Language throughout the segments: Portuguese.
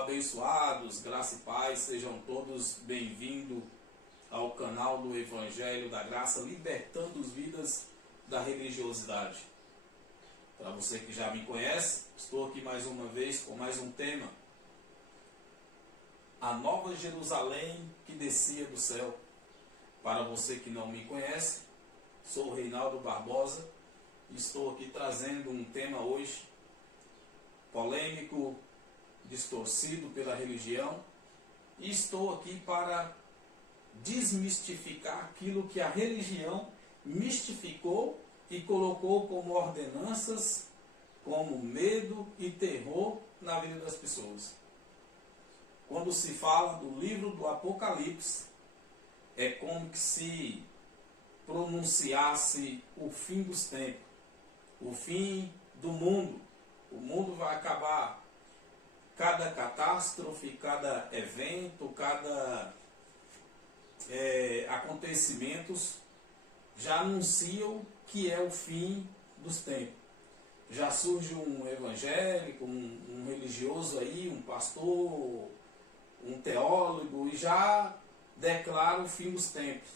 Abençoados, graça e paz, sejam todos bem-vindos ao canal do Evangelho da Graça, libertando as vidas da religiosidade. Para você que já me conhece, estou aqui mais uma vez com mais um tema. A Nova Jerusalém que descia do céu. Para você que não me conhece, sou o Reinaldo Barbosa e estou aqui trazendo um tema hoje polêmico, distorcido pela religião, e estou aqui para desmistificar aquilo que a religião mistificou e colocou como ordenanças, como medo e terror na vida das pessoas. Quando se fala do livro do Apocalipse, é como que se pronunciasse o fim dos tempos, o fim do mundo. O mundo vai acabar. Cada catástrofe, cada evento, cada acontecimentos já anunciam que é o fim dos tempos. Já surge um evangélico, um religioso aí, um pastor, um teólogo, e já declara o fim dos tempos.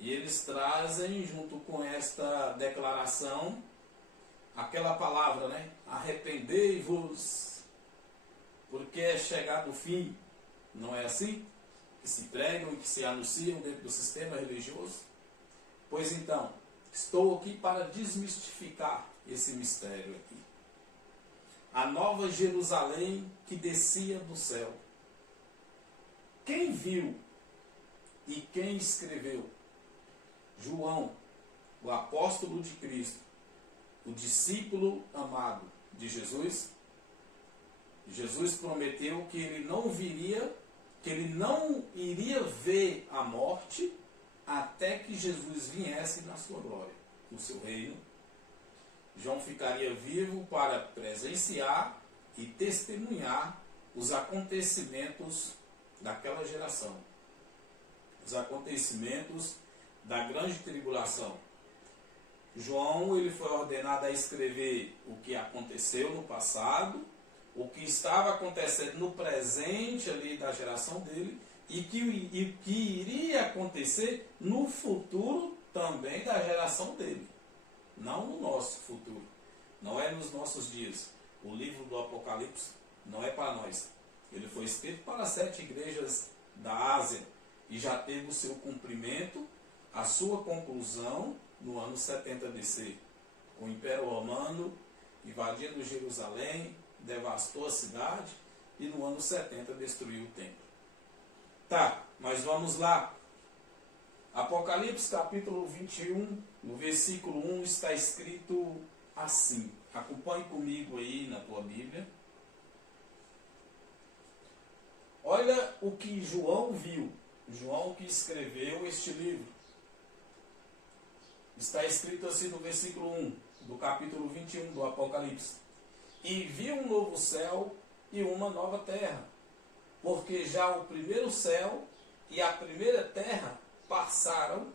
E eles trazem, junto com esta declaração, aquela palavra, né? Arrependei-vos, porque é chegado o fim. Não é assim que se pregam e que se anunciam dentro do sistema religioso? Pois então, estou aqui para desmistificar esse mistério aqui. A Nova Jerusalém que descia do céu. Quem viu e quem escreveu? João, o apóstolo de Cristo, o discípulo amado de Jesus. Jesus prometeu que ele não iria ver a morte até que Jesus viesse na sua glória, no seu reino. João ficaria vivo para presenciar e testemunhar os acontecimentos daquela geração, os acontecimentos da grande tribulação. João ele foi ordenado a escrever o que aconteceu no passado, o que estava acontecendo no presente ali da geração dele e que iria acontecer no futuro também da geração dele. Não no nosso futuro, não é nos nossos dias. O livro do Apocalipse não é para nós. Ele foi escrito para as 7 igrejas da Ásia e já teve o seu cumprimento, a sua conclusão no ano 70 BC. O Império Romano invadindo Jerusalém, devastou a cidade e no ano 70 destruiu o templo. Tá, mas vamos lá. Apocalipse capítulo 21, no versículo 1 está escrito assim. Acompanhe comigo aí na tua Bíblia. Olha o que João viu. João que escreveu este livro. Está escrito assim no versículo 1 do capítulo 21 do Apocalipse. E viu um novo céu e uma nova terra, porque já o primeiro céu e a primeira terra passaram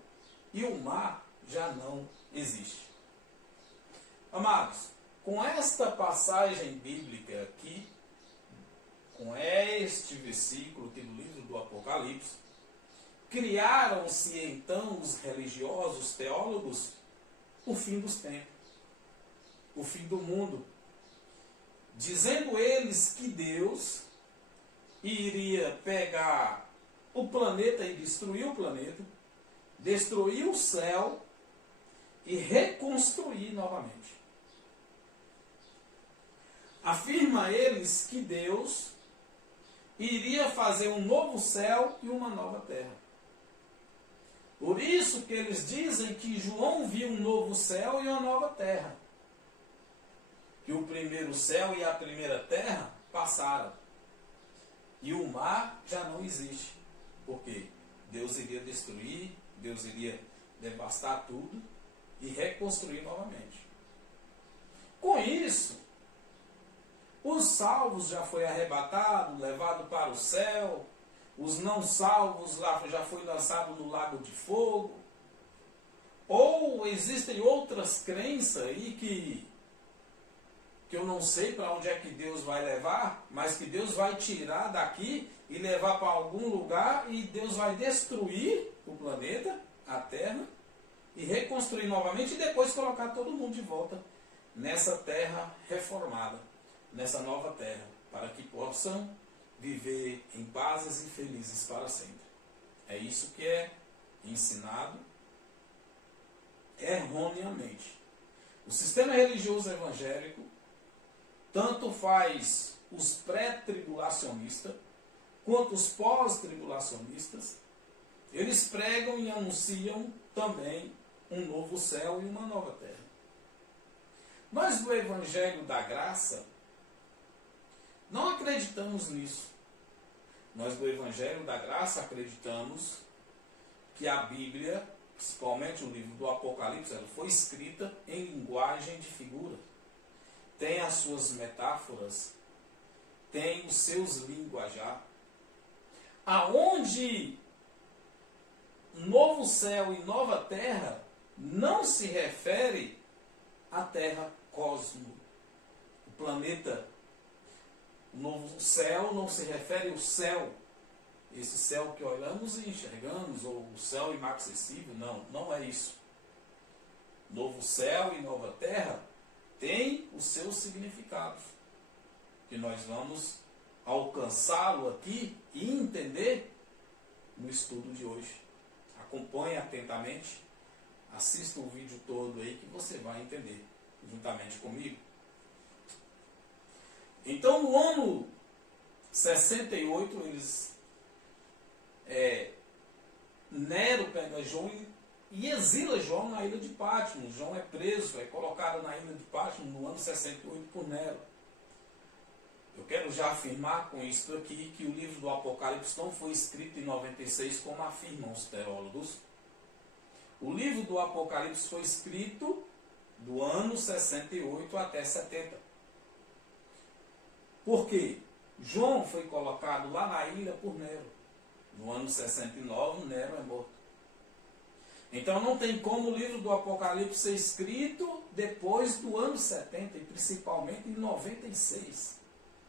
e o mar já não existe. Amados, com esta passagem bíblica aqui, com este versículo aqui do livro do Apocalipse, criaram-se então os religiosos, teólogos, o fim dos tempos, o fim do mundo, dizendo eles que Deus iria pegar o planeta e destruir o planeta, destruir o céu e reconstruir novamente. Afirma eles que Deus iria fazer um novo céu e uma nova terra. Por isso que eles dizem que João viu um novo céu e uma nova terra. Que o primeiro céu e a primeira terra passaram. E o mar já não existe. Porque Deus iria destruir, Deus iria devastar tudo e reconstruir novamente. Com isso, os salvos já foi arrebatado, levado para o céu. Os não salvos já foi lançado no lago de fogo. Ou existem outras crenças aí que eu não sei para onde é que Deus vai levar, mas que Deus vai tirar daqui e levar para algum lugar, e Deus vai destruir o planeta, a Terra, e reconstruir novamente, e depois colocar todo mundo de volta nessa terra reformada, nessa nova terra, para que possam viver em pazes e felizes para sempre. É isso que é ensinado erroneamente. O sistema religioso evangélico tanto faz os pré-tribulacionistas quanto os pós-tribulacionistas. Eles pregam e anunciam também um novo céu e uma nova terra. Nós do Evangelho da Graça não acreditamos nisso. Nós do Evangelho da Graça acreditamos que a Bíblia, principalmente o livro do Apocalipse, ela foi escrita em linguagem de figura. Tem as suas metáforas, tem os seus linguajar. Aonde novo céu e nova terra não se refere à terra cosmo, o planeta. O novo céu não se refere ao céu, esse céu que olhamos e enxergamos, ou o céu inacessível. Não, não é isso. Novo céu e nova terra tem os seus significados, que nós vamos alcançá-lo aqui e entender no estudo de hoje. Acompanhe atentamente, assista o vídeo todo aí que você vai entender, juntamente comigo. Então, no ano 68, Nero pega João e exila João na ilha de Patmos. João é preso, é colocado na ilha de Patmos no ano 68 por Nero. Eu quero já afirmar com isso aqui que o livro do Apocalipse não foi escrito em 96, como afirmam os teólogos. O livro do Apocalipse foi escrito do ano 68 até 70. Por quê? João foi colocado lá na ilha por Nero. No ano 69, Nero é morto. Então não tem como o livro do Apocalipse ser escrito depois do ano 70, e principalmente em 96.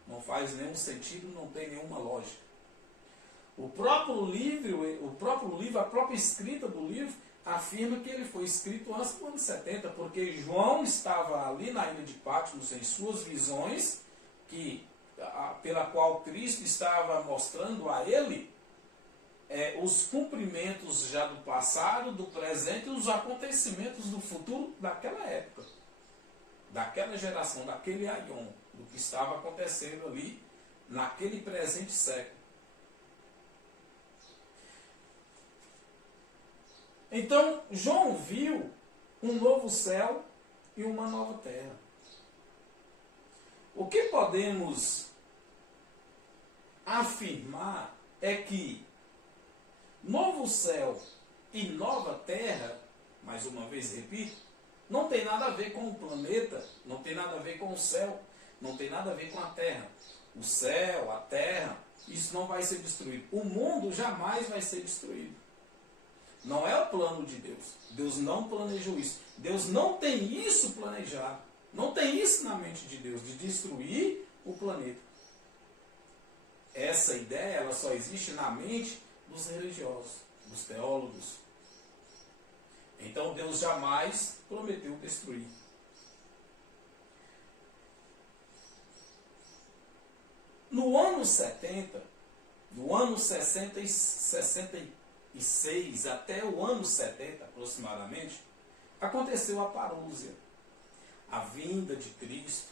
Não faz nenhum sentido, não tem nenhuma lógica. O próprio livro, a própria escrita do livro, afirma que ele foi escrito antes do ano 70, porque João estava ali na ilha de Patmos em suas visões, pela qual Cristo estava mostrando a ele os cumprimentos já do passado, do presente e os acontecimentos do futuro daquela época, daquela geração, daquele aion, do que estava acontecendo ali naquele presente século. Então, João viu um novo céu e uma nova terra. O que podemos afirmar é que novo céu e nova terra, mais uma vez repito, não tem nada a ver com o planeta, não tem nada a ver com o céu, não tem nada a ver com a terra. O céu, a terra, isso não vai ser destruído. O mundo jamais vai ser destruído. Não é o plano de Deus. Deus não planejou isso. Deus não tem isso planejado. Não tem isso na mente de Deus, de destruir o planeta. Essa ideia, ela só existe na mente dos religiosos, dos teólogos. Então Deus jamais prometeu destruir. No ano 70, do ano 66 até o ano 70 aproximadamente, aconteceu a parúzia, a vinda de Cristo,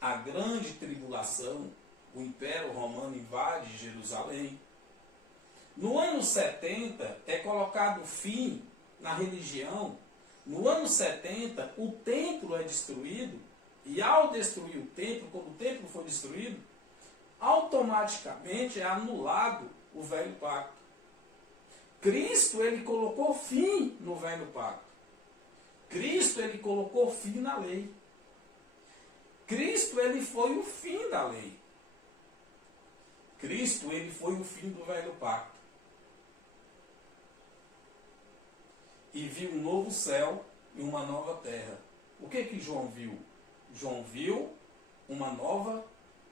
a grande tribulação, o Império Romano invade Jerusalém. No ano 70 é colocado fim na religião. No ano 70 o templo é destruído, e ao destruir o templo, quando o templo foi destruído, automaticamente é anulado o velho pacto. Cristo, ele colocou fim no velho pacto. Cristo, ele colocou fim na lei. Cristo, ele foi o fim da lei. Cristo, ele foi o fim do velho pacto. E viu um novo céu e uma nova terra. O que que João viu? João viu uma nova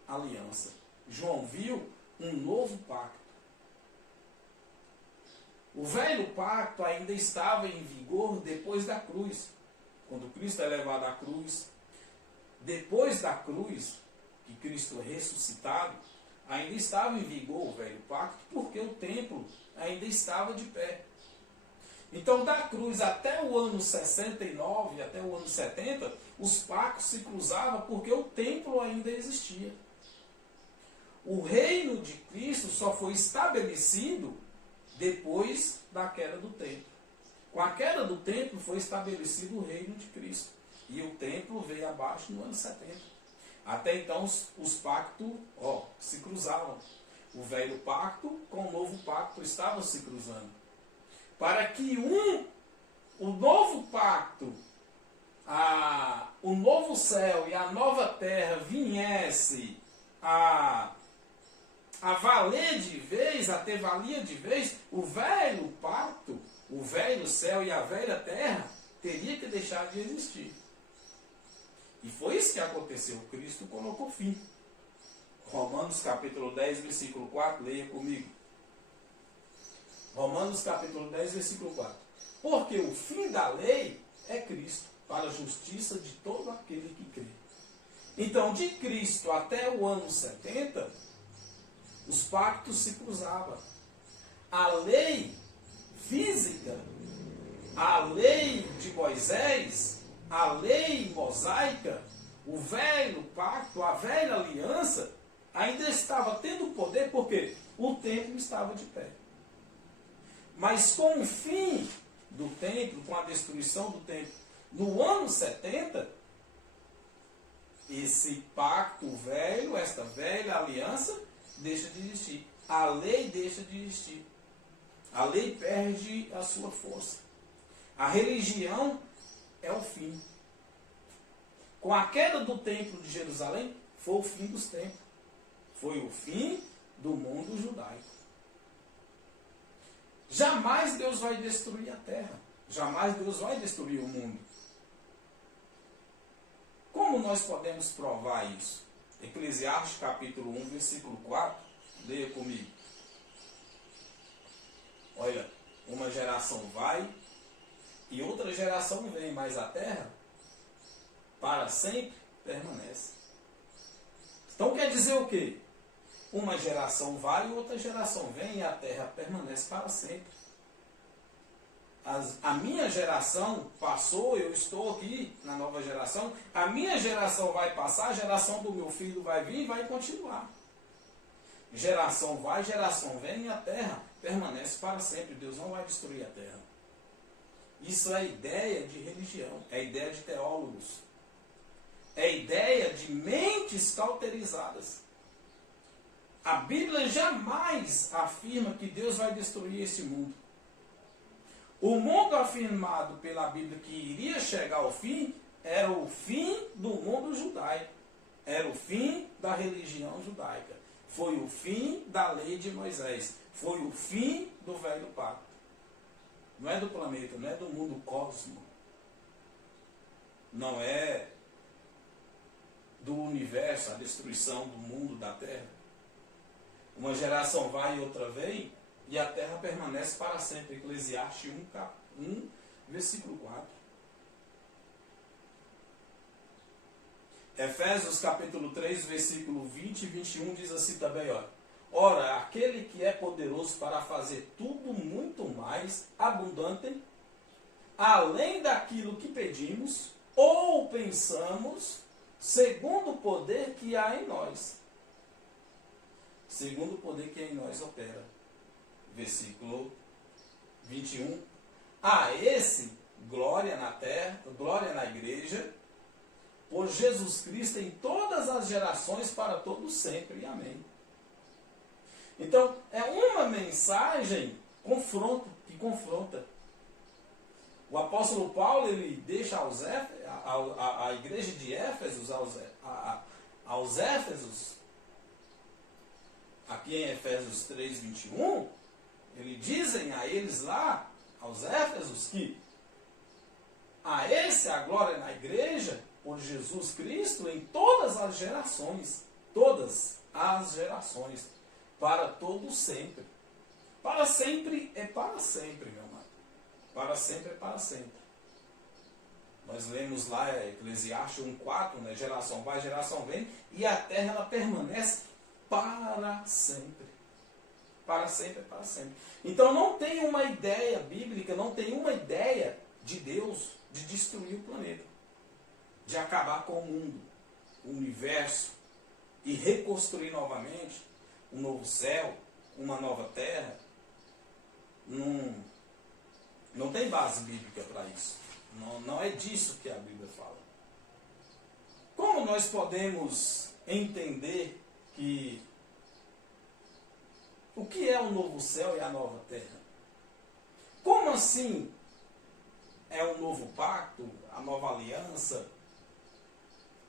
aliança. João viu um novo pacto. O velho pacto ainda estava em vigor depois da cruz. Quando Cristo é levado à cruz, depois da cruz, que Cristo é ressuscitado, ainda estava em vigor o velho pacto, porque o templo ainda estava de pé. Então, da cruz até o ano 69, até o ano 70, os pactos se cruzavam porque o templo ainda existia. O reino de Cristo só foi estabelecido depois da queda do templo. Com a queda do templo foi estabelecido o reino de Cristo. E o templo veio abaixo no ano 70. Até então os pactos se cruzavam. O velho pacto com o novo pacto estavam se cruzando. Para que o novo pacto, o novo céu e a nova terra viesse a valer de vez, a ter valia de vez, o velho pacto, o velho céu e a velha terra teria que deixar de existir. E foi isso que aconteceu. Cristo colocou fim. Romanos capítulo 10, versículo 4, leia comigo. Romanos capítulo 10, versículo 4. Porque o fim da lei é Cristo, para a justiça de todo aquele que crê. Então, de Cristo até o ano 70, os pactos se cruzavam. A lei física, a lei de Moisés, a lei mosaica, o velho pacto, a velha aliança, ainda estava tendo poder porque o templo estava de pé. Mas com o fim do templo, com a destruição do templo, no ano 70, esse pacto velho, esta velha aliança, deixa de existir. A lei deixa de existir. A lei perde a sua força. A religião é o fim. Com a queda do templo de Jerusalém, foi o fim dos templos. Foi o fim do mundo judaico. Jamais Deus vai destruir a terra. Jamais Deus vai destruir o mundo. Como nós podemos provar isso? Eclesiastes capítulo 1, versículo 4. Leia comigo. Olha, uma geração vai e outra geração vem, mas a terra para sempre permanece. Então quer dizer o quê? Uma geração vai e outra geração vem e a terra permanece para sempre. A minha geração passou, eu estou aqui na nova geração, a minha geração vai passar, a geração do meu filho vai vir e vai continuar. Geração vai, geração vem e a terra permanece para sempre. Deus não vai destruir a terra. Isso é ideia de religião, é ideia de teólogos, é ideia de mentes cauterizadas. A Bíblia jamais afirma que Deus vai destruir esse mundo. O mundo afirmado pela Bíblia que iria chegar ao fim era o fim do mundo judaico. Era o fim da religião judaica. Foi o fim da lei de Moisés. Foi o fim do velho pacto. Não é do planeta, não é do mundo cosmo. Não é do universo, a destruição do mundo, da terra. Uma geração vai e outra vem, e a terra permanece para sempre. Eclesiastes 1, versículo 4. Efésios capítulo 3, versículo 20 e 21 diz assim também, ó. Ora, aquele que é poderoso para fazer tudo muito mais abundante, além daquilo que pedimos ou pensamos, segundo o poder que há em nós. Segundo o poder que em nós opera. Versículo 21. A esse, glória na terra, glória na igreja, por Jesus Cristo em todas as gerações, para todos sempre. Amém. Então, é uma mensagem que confronta. O apóstolo Paulo, ele deixa a igreja de Éfesos, aos Éfesos, aqui em Efésios 3, 21, ele dizem a eles lá, aos Éfesos, que a esse a glória na igreja, por Jesus Cristo em todas as gerações. Todas as gerações. Para todo sempre. Para sempre é para sempre, meu amado. Para sempre é para sempre. Nós lemos lá, Eclesiastes 1:4, né? Geração vai, geração vem, e a terra ela permanece para sempre. Para sempre é para sempre. Então não tem uma ideia bíblica, não tem uma ideia de Deus de destruir o planeta, de acabar com o mundo, o universo, e reconstruir novamente um novo céu, uma nova terra. Não tem base bíblica para isso. Não é disso que a Bíblia fala. Como nós podemos entender que o que é o novo céu e a nova terra? Como assim é o novo pacto, a nova aliança?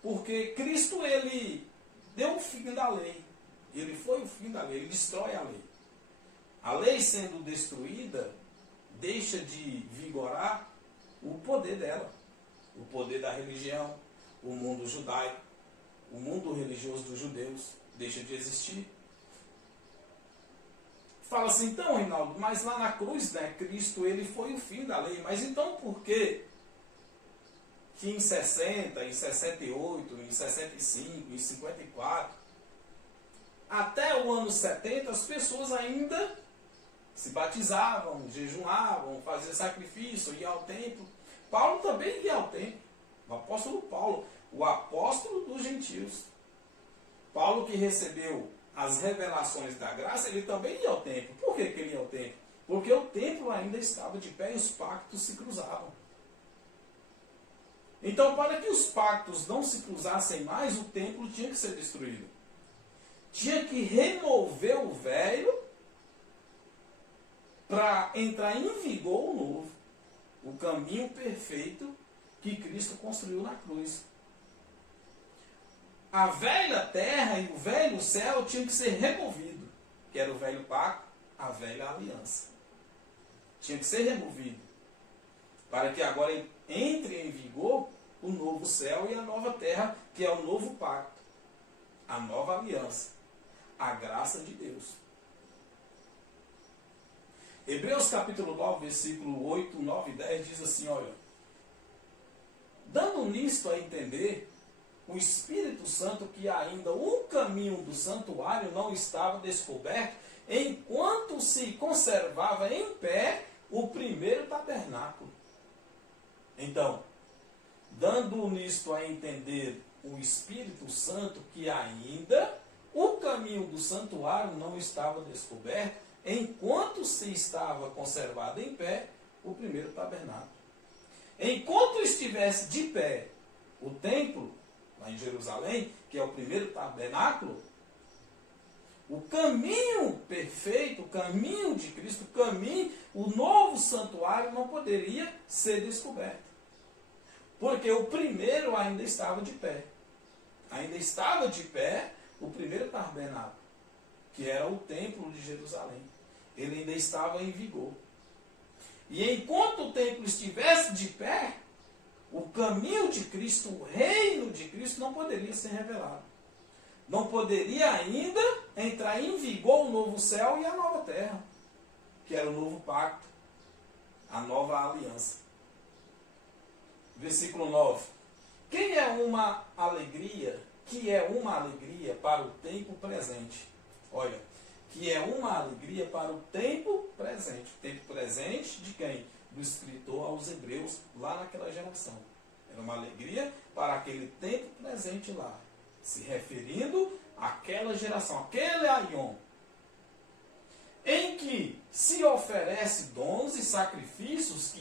Porque Cristo, ele deu o fim da lei. Ele foi o fim da lei, ele destrói a lei. A lei sendo destruída, deixa de vigorar o poder dela. O poder da religião, o mundo judaico, o mundo religioso dos judeus, deixa de existir. Fala assim, então, Reinaldo, mas lá na cruz, né, Cristo, ele foi o fim da lei. Mas então por que em 60, em 68, em 65, em 54, até o ano 70, as pessoas ainda se batizavam, jejuavam, faziam sacrifício, iam ao templo? Paulo também ia ao templo. O apóstolo Paulo, o apóstolo dos gentios. Paulo, que recebeu as revelações da graça, ele também ia ao templo. Por que que ele ia ao templo? Porque o templo ainda estava de pé e os pactos se cruzavam. Então, para que os pactos não se cruzassem mais, o templo tinha que ser destruído. Tinha que remover o velho para entrar em vigor o novo. O caminho perfeito que Cristo construiu na cruz. A velha terra e o velho céu tinham que ser removido, que era o velho pacto, a velha aliança. Tinha que ser removido, para que agora entre em vigor o novo céu e a nova terra, que é o novo pacto, a nova aliança, a graça de Deus. Hebreus capítulo 9, versículo 8, 9 e 10 diz assim, olha, dando nisto a entender o Espírito Santo que ainda o caminho do santuário não estava descoberto, enquanto se conservava em pé o primeiro tabernáculo. Então, dando nisto a entender o Espírito Santo que ainda o caminho do santuário não estava descoberto, enquanto se estava conservado em pé o primeiro tabernáculo. Enquanto estivesse de pé o templo, lá em Jerusalém, que é o primeiro tabernáculo, o caminho perfeito, o caminho de Cristo, o caminho, o novo santuário não poderia ser descoberto. Porque o primeiro ainda estava de pé. Ainda estava de pé o primeiro tabernáculo, que era o templo de Jerusalém. Ele ainda estava em vigor. E enquanto o templo estivesse de pé, o caminho de Cristo, o reino de Cristo não poderia ser revelado. Não poderia ainda entrar em vigor o novo céu e a nova terra, que era o novo pacto, a nova aliança. Versículo 9. Que é uma alegria para o tempo presente. Olha, que é uma alegria para o tempo presente. O tempo presente de quem? Do escritor aos Hebreus, lá naquela geração. Era uma alegria para aquele tempo presente lá, se referindo àquela geração, aquele aion, em que se oferece dons e sacrifícios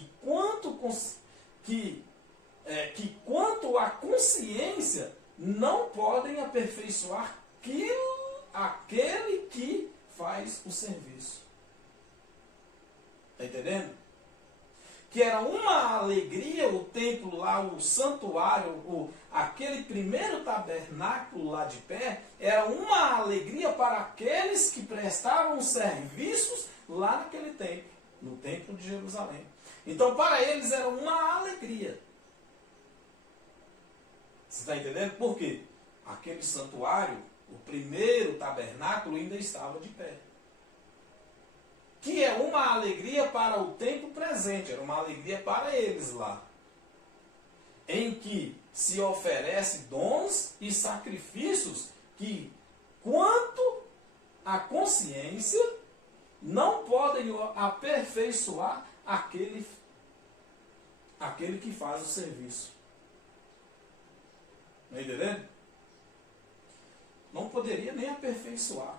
que quanto à consciência não podem aperfeiçoar aquele que faz o serviço. Está entendendo? Que era uma alegria o templo lá, o santuário, aquele primeiro tabernáculo lá de pé, era uma alegria para aqueles que prestavam serviços lá naquele templo, no templo de Jerusalém. Então para eles era uma alegria. Você está entendendo? Por quê? Aquele santuário, o primeiro tabernáculo ainda estava de pé. Que é uma alegria para o tempo presente, era uma alegria para eles lá. Em que se oferece dons e sacrifícios que, quanto à consciência, não podem aperfeiçoar aquele que faz o serviço. Não está entendendo? Não poderia nem aperfeiçoar.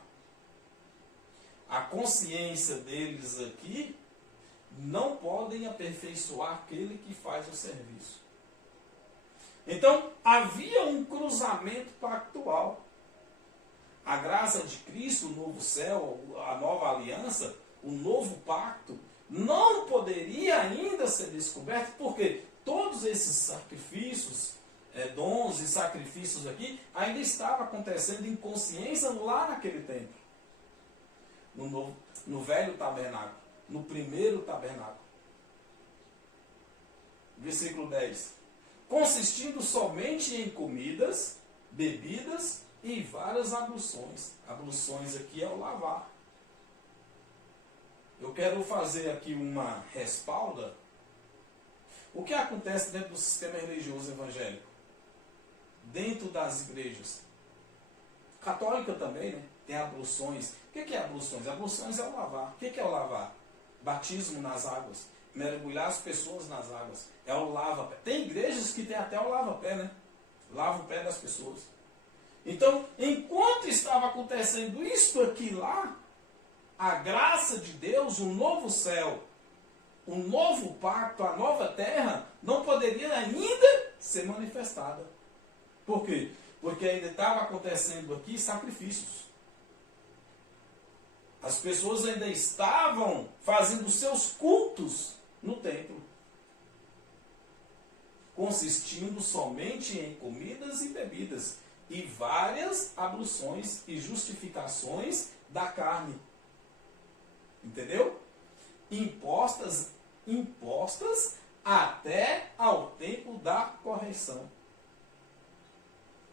A consciência deles aqui não podem aperfeiçoar aquele que faz o serviço. Então, havia um cruzamento pactual. A graça de Cristo, o novo céu, a nova aliança, o novo pacto, não poderia ainda ser descoberto, porque todos esses sacrifícios, dons e sacrifícios aqui, ainda estavam acontecendo em consciência lá naquele tempo. No velho tabernáculo, no primeiro tabernáculo. Versículo 10. Consistindo somente em comidas, bebidas e várias abluções. Abluções aqui é o lavar. Eu quero fazer aqui uma respalda. O que acontece dentro do sistema religioso evangélico? Dentro das igrejas. Católica também, né? Tem abluções. O que é abluções? Abluções é o lavar. O que é o lavar? Batismo nas águas. Mergulhar as pessoas nas águas. É o lava-pé. Tem igrejas que tem até o lava-pé, né? Lava o pé das pessoas. Então, enquanto estava acontecendo isso aqui lá, a graça de Deus, o novo céu, o novo pacto, a nova terra, não poderia ainda ser manifestada. Por quê? Porque ainda estava acontecendo aqui sacrifícios. As pessoas ainda estavam fazendo seus cultos no templo, consistindo somente em comidas e bebidas, e várias abluções e justificações da carne. Entendeu? Impostas até ao tempo da correção.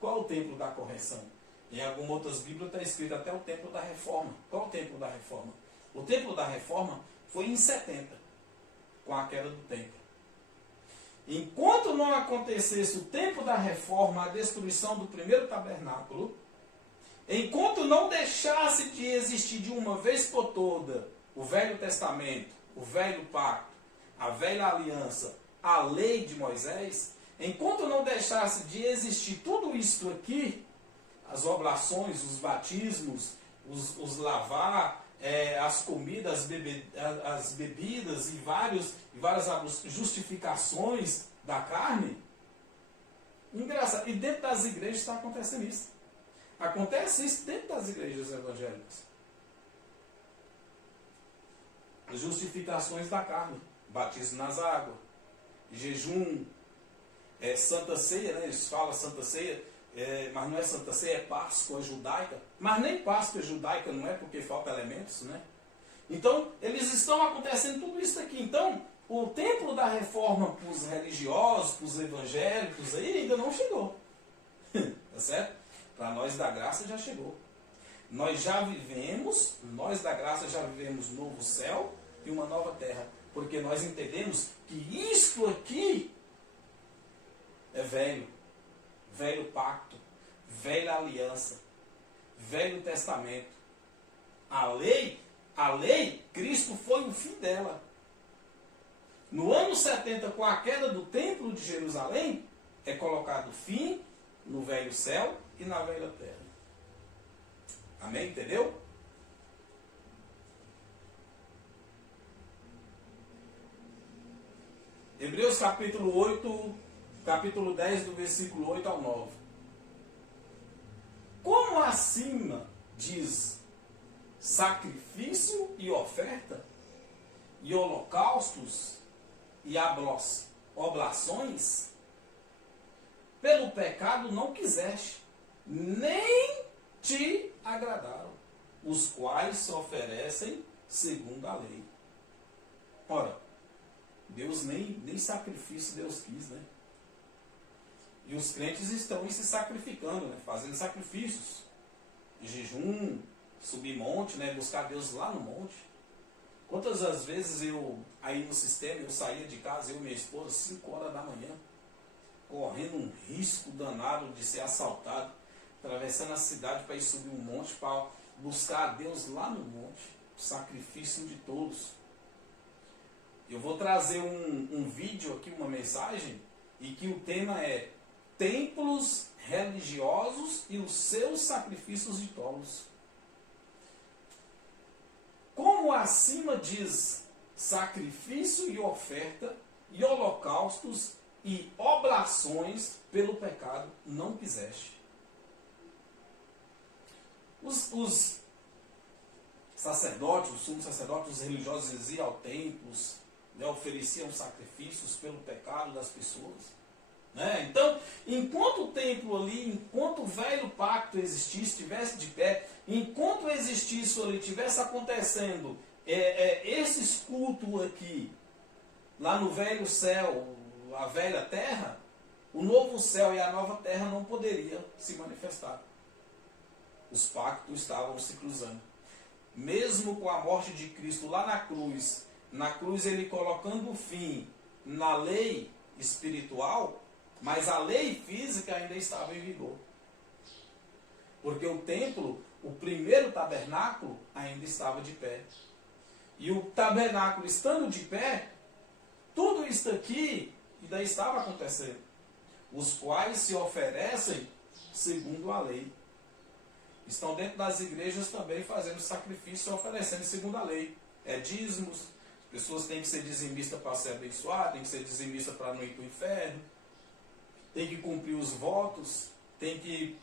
Qual o tempo da correção? Em algumas outras Bíblias está escrito até o tempo da reforma. Qual o tempo da reforma? O tempo da reforma foi em 70, com a queda do templo. Enquanto não acontecesse o tempo da reforma, a destruição do primeiro tabernáculo, enquanto não deixasse de existir de uma vez por toda o Velho Testamento, o Velho Pacto, a Velha Aliança, a Lei de Moisés, enquanto não deixasse de existir tudo isso aqui, as oblações, os batismos, os lavar, as comidas, as bebidas e várias justificações da carne. Engraçado. E dentro das igrejas está acontecendo isso. Acontece isso dentro das igrejas evangélicas. As justificações da carne. Batismo nas águas. Jejum. Santa Ceia, né? Eles falam Santa Ceia. Mas não é Santa Ceia, é Páscoa judaica. Mas nem Páscoa judaica não é, porque falta elementos, né? Então, eles estão acontecendo tudo isso aqui. Então, o tempo da reforma para os religiosos, para os evangélicos, aí ainda não chegou. Tá certo? Para nós da graça já chegou. Nós da graça já vivemos um novo céu e uma nova terra. Porque nós entendemos que isto aqui é velho. Velho pacto, velha aliança, velho testamento. A lei, Cristo foi o fim dela. No ano 70, com a queda do templo de Jerusalém, é colocado fim no velho céu e na velha terra. Amém? Entendeu? Hebreus capítulo 8, capítulo 10, do versículo 8 ao 9. Como acima diz sacrifício e oferta, e holocaustos e oblações, pelo pecado não quiseste, nem te agradaram, os quais se oferecem segundo a lei. Ora, Deus nem sacrifício Deus quis, né? E os crentes estão se sacrificando, né? Fazendo sacrifícios, jejum, subir monte, né? Buscar Deus lá no monte. Quantas as vezes aí no sistema, eu saía de casa, eu e minha esposa, 5 horas da manhã, correndo um risco danado de ser assaltado, atravessando a cidade para ir subir um monte, para buscar a Deus lá no monte. Sacrifício de todos. Eu vou trazer um vídeo aqui, uma mensagem, e que o tema é Templos religiosos e os seus sacrifícios de tolos. Como acima diz, sacrifício e oferta, e holocaustos e oblações pelo pecado não quiseste. Os sacerdotes, os sumos sacerdotes, os religiosos iam ao templos, né, ofereciam sacrifícios pelo pecado das pessoas. Né? Então, enquanto o templo ali, enquanto o velho pacto existisse, estivesse de pé, enquanto existisse ali, estivesse acontecendo esses cultos aqui, lá no velho céu, a velha terra, o novo céu e a nova terra não poderiam se manifestar. Os pactos estavam se cruzando. Mesmo com a morte de Cristo lá na cruz ele colocando o fim na lei espiritual, mas a lei física ainda estava em vigor. Porque o templo, o primeiro tabernáculo, ainda estava de pé. E o tabernáculo estando de pé, tudo isso aqui ainda estava acontecendo. Os quais se oferecem segundo a lei. Estão dentro das igrejas também fazendo sacrifício e oferecendo segundo a lei. Dízimos, pessoas têm que ser dizimistas para ser abençoadas, têm que ser dizimistas para não ir para o inferno, tem que cumprir os votos, tem que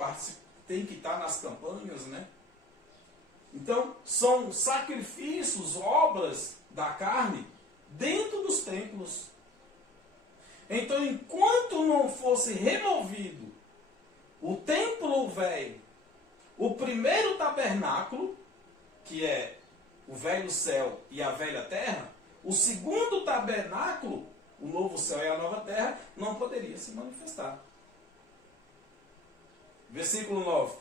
estar nas campanhas, né? Então, são sacrifícios, obras da carne dentro dos templos. Então, enquanto não fosse removido o templo velho, o primeiro tabernáculo, que é o velho céu e a velha terra, o segundo tabernáculo, o novo céu e a nova terra, não poderia se manifestar. Versículo 9.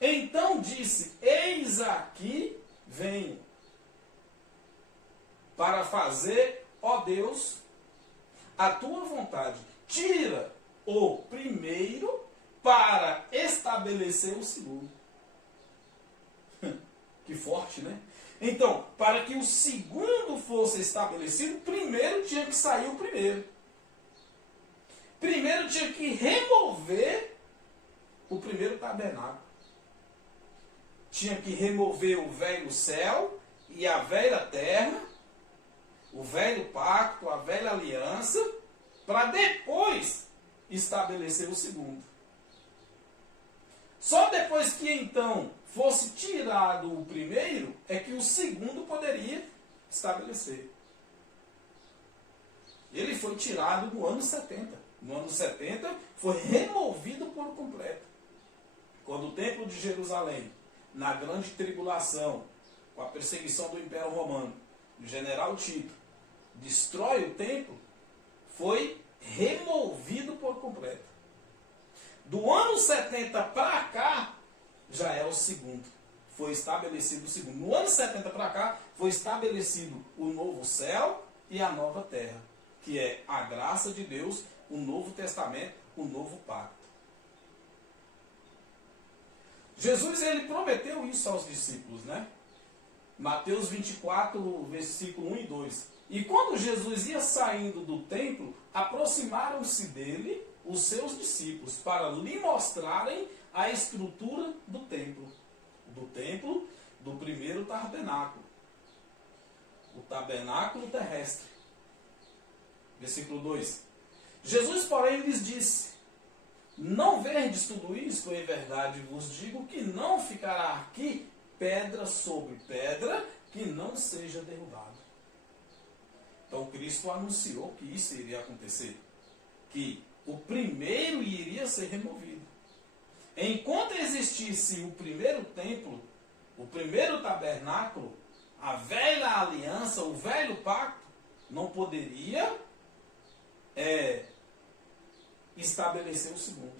Então disse, eis aqui venho, para fazer, ó Deus, a tua vontade. Tira o primeiro para estabelecer o segundo. Que forte, né? Então, para que o segundo fosse estabelecido, primeiro tinha que sair o primeiro. Primeiro tinha que remover o primeiro tabernáculo. Tinha que remover o velho céu e a velha terra, o velho pacto, a velha aliança, para depois estabelecer o segundo. Só depois que então fosse tirado o primeiro, é que o segundo poderia estabelecer. Ele foi tirado no ano 70. No ano 70 foi removido por completo. Quando o templo de Jerusalém, na grande tribulação, com a perseguição do Império Romano, o general Tito destrói o templo, foi removido por completo. Do ano 70 para cá, já é o segundo. Foi estabelecido o segundo. No ano 70 para cá, foi estabelecido o novo céu e a nova terra, que é a graça de Deus, o Novo Testamento, o novo pacto. Jesus, ele prometeu isso aos discípulos, né? Mateus 24, versículo 1 e 2. E quando Jesus ia saindo do templo, aproximaram-se dele os seus discípulos para lhe mostrarem a estrutura do templo do primeiro tabernáculo, o tabernáculo terrestre. Versículo 2. Jesus, porém, lhes disse, não verdes tudo isto? Em verdade vos digo que não ficará aqui pedra sobre pedra que não seja derrubada. Então Cristo anunciou que isso iria acontecer, que o primeiro iria ser removido. Enquanto existisse o primeiro templo, o primeiro tabernáculo, a velha aliança, o velho pacto, não poderia estabeleceu o segundo.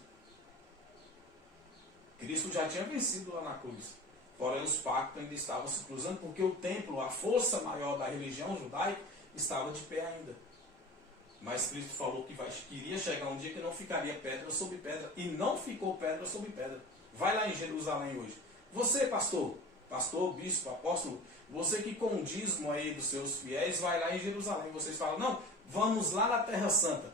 Cristo já tinha vencido lá na cruz. Porém, os pactos ainda estavam se cruzando, porque o templo, a força maior da religião judaica, estava de pé ainda. Mas Cristo falou que iria chegar um dia que não ficaria pedra sobre pedra. E não ficou pedra sobre pedra. Vai lá em Jerusalém hoje. Você, pastor, bispo, apóstolo, você que com o dízimo aí dos seus fiéis, vai lá em Jerusalém. Vocês falam, não, vamos lá na Terra Santa.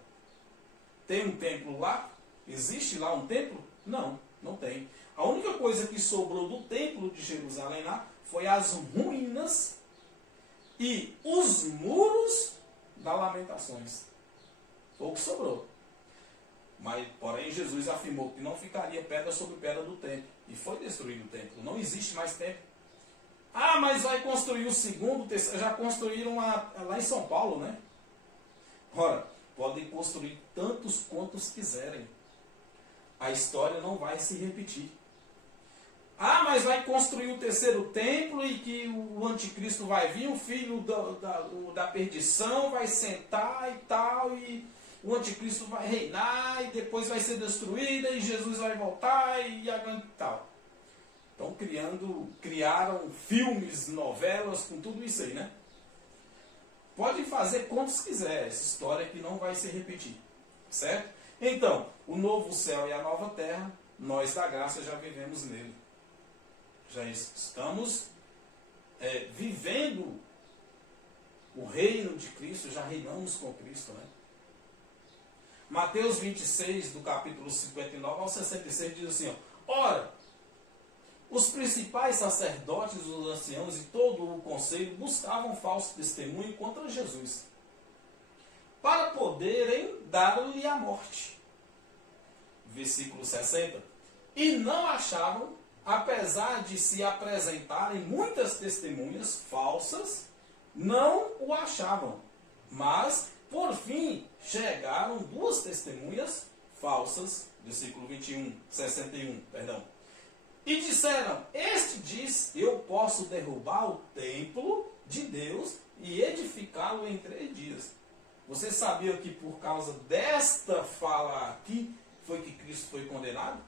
Tem um templo lá? Existe lá um templo? Não, não tem. A única coisa que sobrou do templo de Jerusalém lá foi as ruínas e os muros das lamentações. Foi o que sobrou. Mas, porém, Jesus afirmou que não ficaria pedra sobre pedra do templo. E foi destruído o templo. Não existe mais templo. Ah, mas vai construir o segundo, terceiro. Já construíram lá em São Paulo, né? Ora, podem construir tantos quantos quiserem. A história não vai se repetir. Ah, mas vai construir o terceiro templo e que o anticristo vai vir, o filho da perdição vai sentar e tal, e o anticristo vai reinar e depois vai ser destruída e Jesus vai voltar e tal. Então criaram filmes, novelas com tudo isso aí, né? Pode fazer quantos quiser, essa história que não vai se repetir, certo? Então, o novo céu e a nova terra, nós da graça já vivemos nele. Já estamos vivendo o reino de Cristo, já reinamos com Cristo, né? Mateus 26, do capítulo 59 ao 66, diz assim, ó, ora, os principais sacerdotes, os anciãos e todo o conselho buscavam falso testemunho contra Jesus, para poderem dar-lhe a morte. Versículo 60. E não achavam, apesar de se apresentarem muitas testemunhas falsas, não o achavam. Mas, por fim, chegaram duas testemunhas falsas, versículo 61, perdão. E disseram, este diz, eu posso derrubar o templo de Deus e edificá-lo em 3 dias. Você sabia que por causa desta fala aqui, foi que Cristo foi condenado?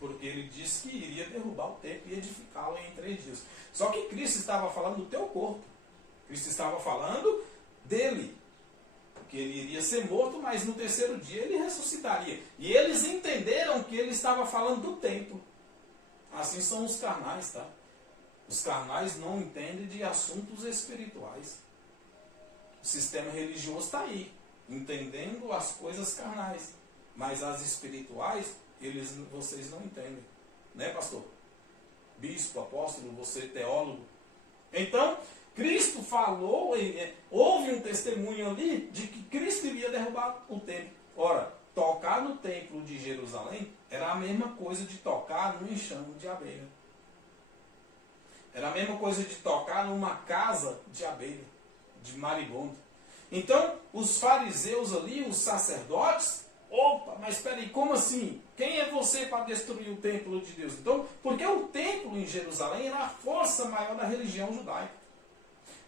Porque ele disse que iria derrubar o templo e edificá-lo em 3 dias. Só que Cristo estava falando do teu corpo. Cristo estava falando dele. Porque ele iria ser morto, mas no 3º dia ele ressuscitaria. E eles entenderam que ele estava falando do templo. Assim são os carnais, tá? Os carnais não entendem de assuntos espirituais. O sistema religioso está aí, entendendo as coisas carnais. Mas as espirituais, vocês não entendem. Né, pastor? Bispo, apóstolo, você teólogo. Então, Cristo falou, houve um testemunho ali de que Cristo iria derrubar o templo. Ora, tocar no templo de Jerusalém era a mesma coisa de tocar num enxame de abelha. Era a mesma coisa de tocar numa casa de abelha, de maribondo. Então, os fariseus ali, os sacerdotes, opa, mas espera aí, como assim? Quem é você para destruir o templo de Deus? Então, porque o templo em Jerusalém era a força maior da religião judaica.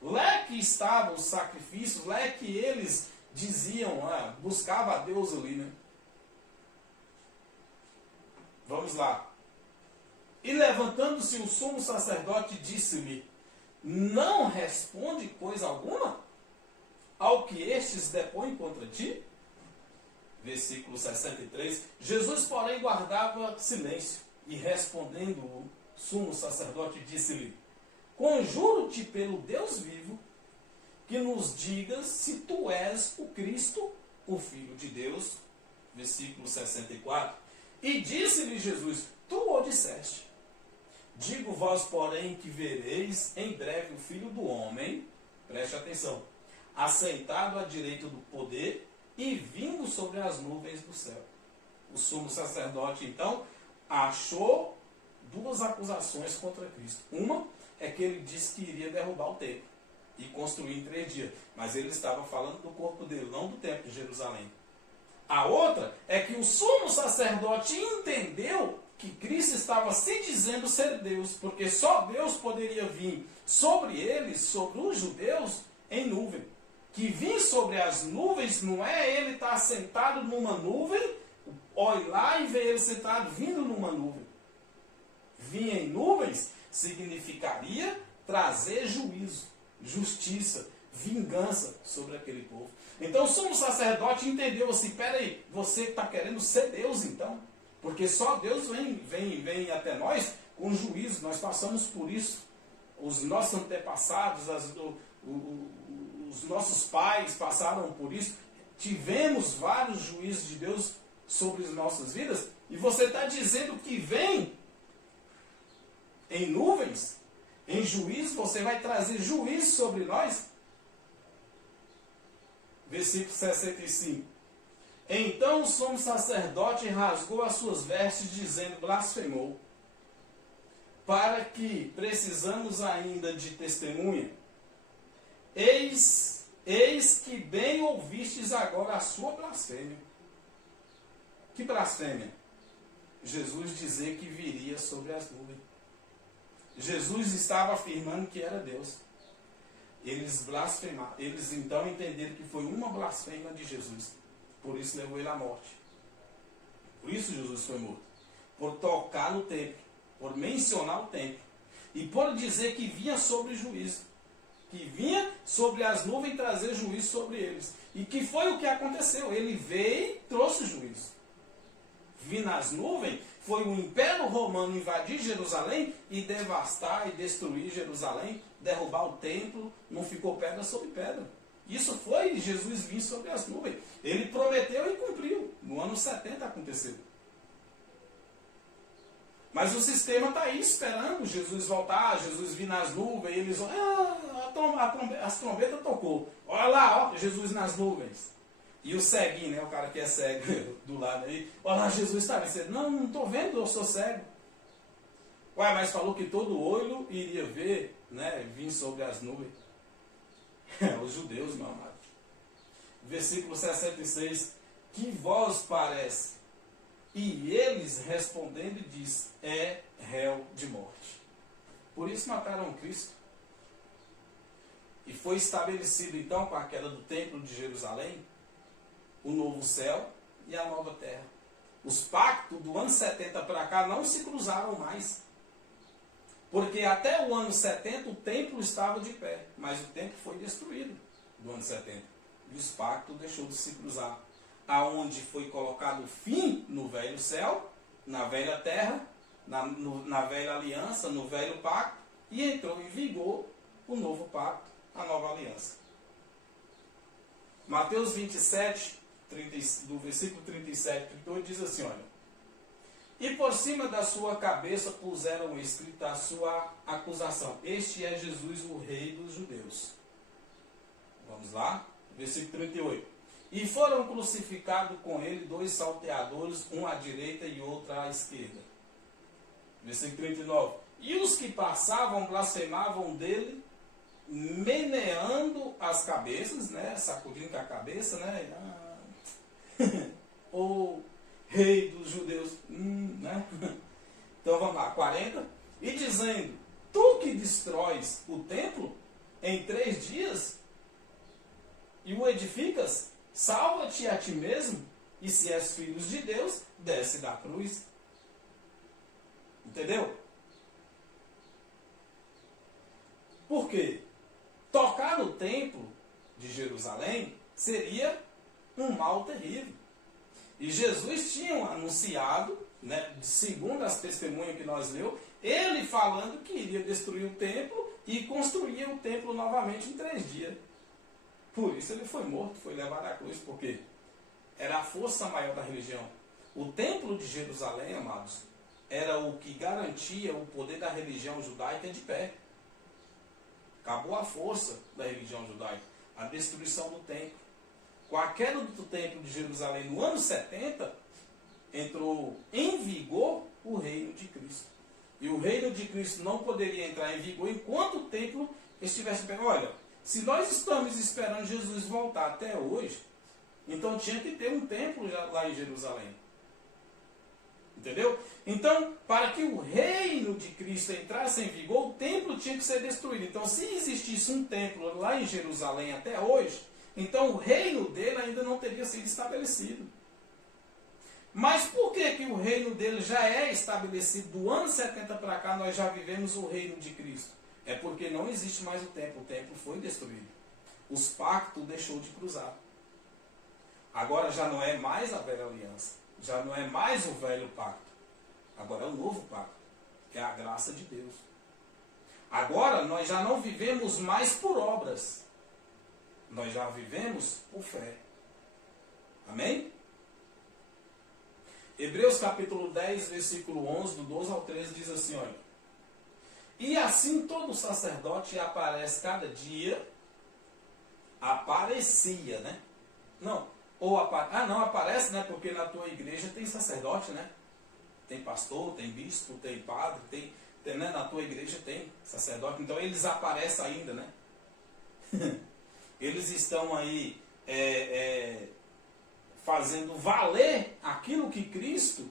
Lá que estavam os sacrifícios, lá que eles diziam, buscava a Deus ali, né? Vamos lá. E levantando-se o sumo sacerdote, disse-lhe, não responde coisa alguma ao que estes depõem contra ti? Versículo 63. Jesus, porém, guardava silêncio, e respondendo o sumo sacerdote, disse-lhe, conjuro-te pelo Deus vivo, que nos digas se tu és o Cristo, o Filho de Deus. Versículo 64. E disse-lhe Jesus, tu o disseste. Digo vós, porém, que vereis em breve o Filho do Homem, preste atenção, assentado à direita do poder e vindo sobre as nuvens do céu. O sumo sacerdote, então, achou 2 acusações contra Cristo. Uma é que ele disse que iria derrubar o templo e construir em 3 dias. Mas ele estava falando do corpo dele, não do templo de Jerusalém. A outra é que o sumo sacerdote entendeu que Cristo estava se dizendo ser Deus, porque só Deus poderia vir sobre eles, sobre os judeus, em nuvem. Que vir sobre as nuvens não é ele estar sentado numa nuvem, olha lá e ver ele sentado vindo numa nuvem. Vir em nuvens significaria trazer juízo, justiça, vingança sobre aquele povo. Então o sumo sacerdote entendeu assim, peraí, você está querendo ser Deus então? Porque só Deus vem até nós com juízo, nós passamos por isso. Os nossos antepassados, os nossos pais passaram por isso. Tivemos vários juízos de Deus sobre as nossas vidas. E você está dizendo que vem em nuvens, em juízo, você vai trazer juízo sobre nós? Versículo 65. Então o sumo sacerdote rasgou as suas vestes, dizendo, blasfemou. Para que precisamos ainda de testemunha? Eis que bem ouvistes agora a sua blasfêmia. Que blasfêmia? Jesus dizer que viria sobre as nuvens. Jesus estava afirmando que era Deus. Eles blasfemaram. Eles então entenderam que foi uma blasfêmia de Jesus. Por isso levou ele à morte. Por isso Jesus foi morto. Por tocar no templo. Por mencionar o templo. E por dizer que vinha sobre juízo. Que vinha sobre as nuvens trazer juízo sobre eles. E que foi o que aconteceu. Ele veio e trouxe juízo. Vir nas nuvens foi o Império Romano invadir Jerusalém e devastar e destruir Jerusalém, derrubar o templo, não ficou pedra sobre pedra. Isso foi Jesus vir sobre as nuvens. Ele prometeu e cumpriu. No ano 70 aconteceu. Mas o sistema está aí esperando Jesus voltar, Jesus vir nas nuvens, e eles as trombetas tocou. Olha lá, ó, Jesus nas nuvens. E o ceguinho, né, o cara que é cego do lado aí, olha lá, Jesus está vendo. Não estou vendo, eu sou cego. Ué, mas falou que todo olho iria ver, né, vir sobre as nuvens. Os judeus, meu amado. Versículo 66. Que vós parece? E eles respondendo diz, é réu de morte. Por isso mataram Cristo. E foi estabelecido então, com a queda do templo de Jerusalém, o novo céu e a nova terra. Os pactos do ano 70 para cá não se cruzaram mais. Porque até o ano 70 o templo estava de pé, mas o templo foi destruído do ano 70. E os pactos deixou de se cruzar. Aonde foi colocado fim no velho céu, na velha terra, na velha aliança, no velho pacto, e entrou em vigor o novo pacto, a nova aliança. Mateus 27, do versículo 37 e 38, diz assim, olha. E por cima da sua cabeça puseram escrita a sua acusação. Este é Jesus, o rei dos judeus. Vamos lá, versículo 38. E foram crucificados com ele 2 salteadores, um à direita e outro à esquerda. Versículo 39. E os que passavam blasfemavam dele, meneando as cabeças, né, sacudindo com a cabeça, né, o rei dos judeus, né? Então vamos lá, 40. E dizendo, tu que destróis o templo em 3 dias e o edificas, salva-te a ti mesmo, e se és filho de Deus, desce da cruz. Entendeu? Por quê? Tocar no templo de Jerusalém seria um mal terrível. E Jesus tinha anunciado, né, segundo as testemunhas que nós lemos, ele falando que iria destruir o templo e construir o templo novamente em 3 dias. Por isso ele foi morto, foi levado à cruz, porque era a força maior da religião. O templo de Jerusalém, amados, era o que garantia o poder da religião judaica de pé. Acabou a força da religião judaica, a destruição do templo. Com a queda do templo de Jerusalém no ano 70, entrou em vigor o reino de Cristo. E o reino de Cristo não poderia entrar em vigor enquanto o templo estivesse bem. Olha, se nós estamos esperando Jesus voltar até hoje, então tinha que ter um templo lá em Jerusalém. Entendeu? Então, para que o reino de Cristo entrasse em vigor, o templo tinha que ser destruído. Então, se existisse um templo lá em Jerusalém até hoje, Então o reino dele ainda não teria sido estabelecido. Mas por que o reino dele já é estabelecido? Do ano 70 para cá nós já vivemos o reino de Cristo. É porque não existe mais o templo foi destruído. Os pactos deixou de cruzar. Agora já não é mais a velha aliança, já não é mais o velho pacto. Agora é o novo pacto, que é a graça de Deus. Agora nós já não vivemos mais por obras, nós já vivemos por fé. Amém? Hebreus capítulo 10, versículo 11, do 12 ao 13, diz assim, olha. E assim todo sacerdote aparece cada dia, aparecia, né? Não, não aparece, né? Porque na tua igreja tem sacerdote, né? Tem pastor, tem bispo, tem padre, tem né? Na tua igreja tem sacerdote, então eles aparecem ainda, né? Eles estão aí fazendo valer aquilo que Cristo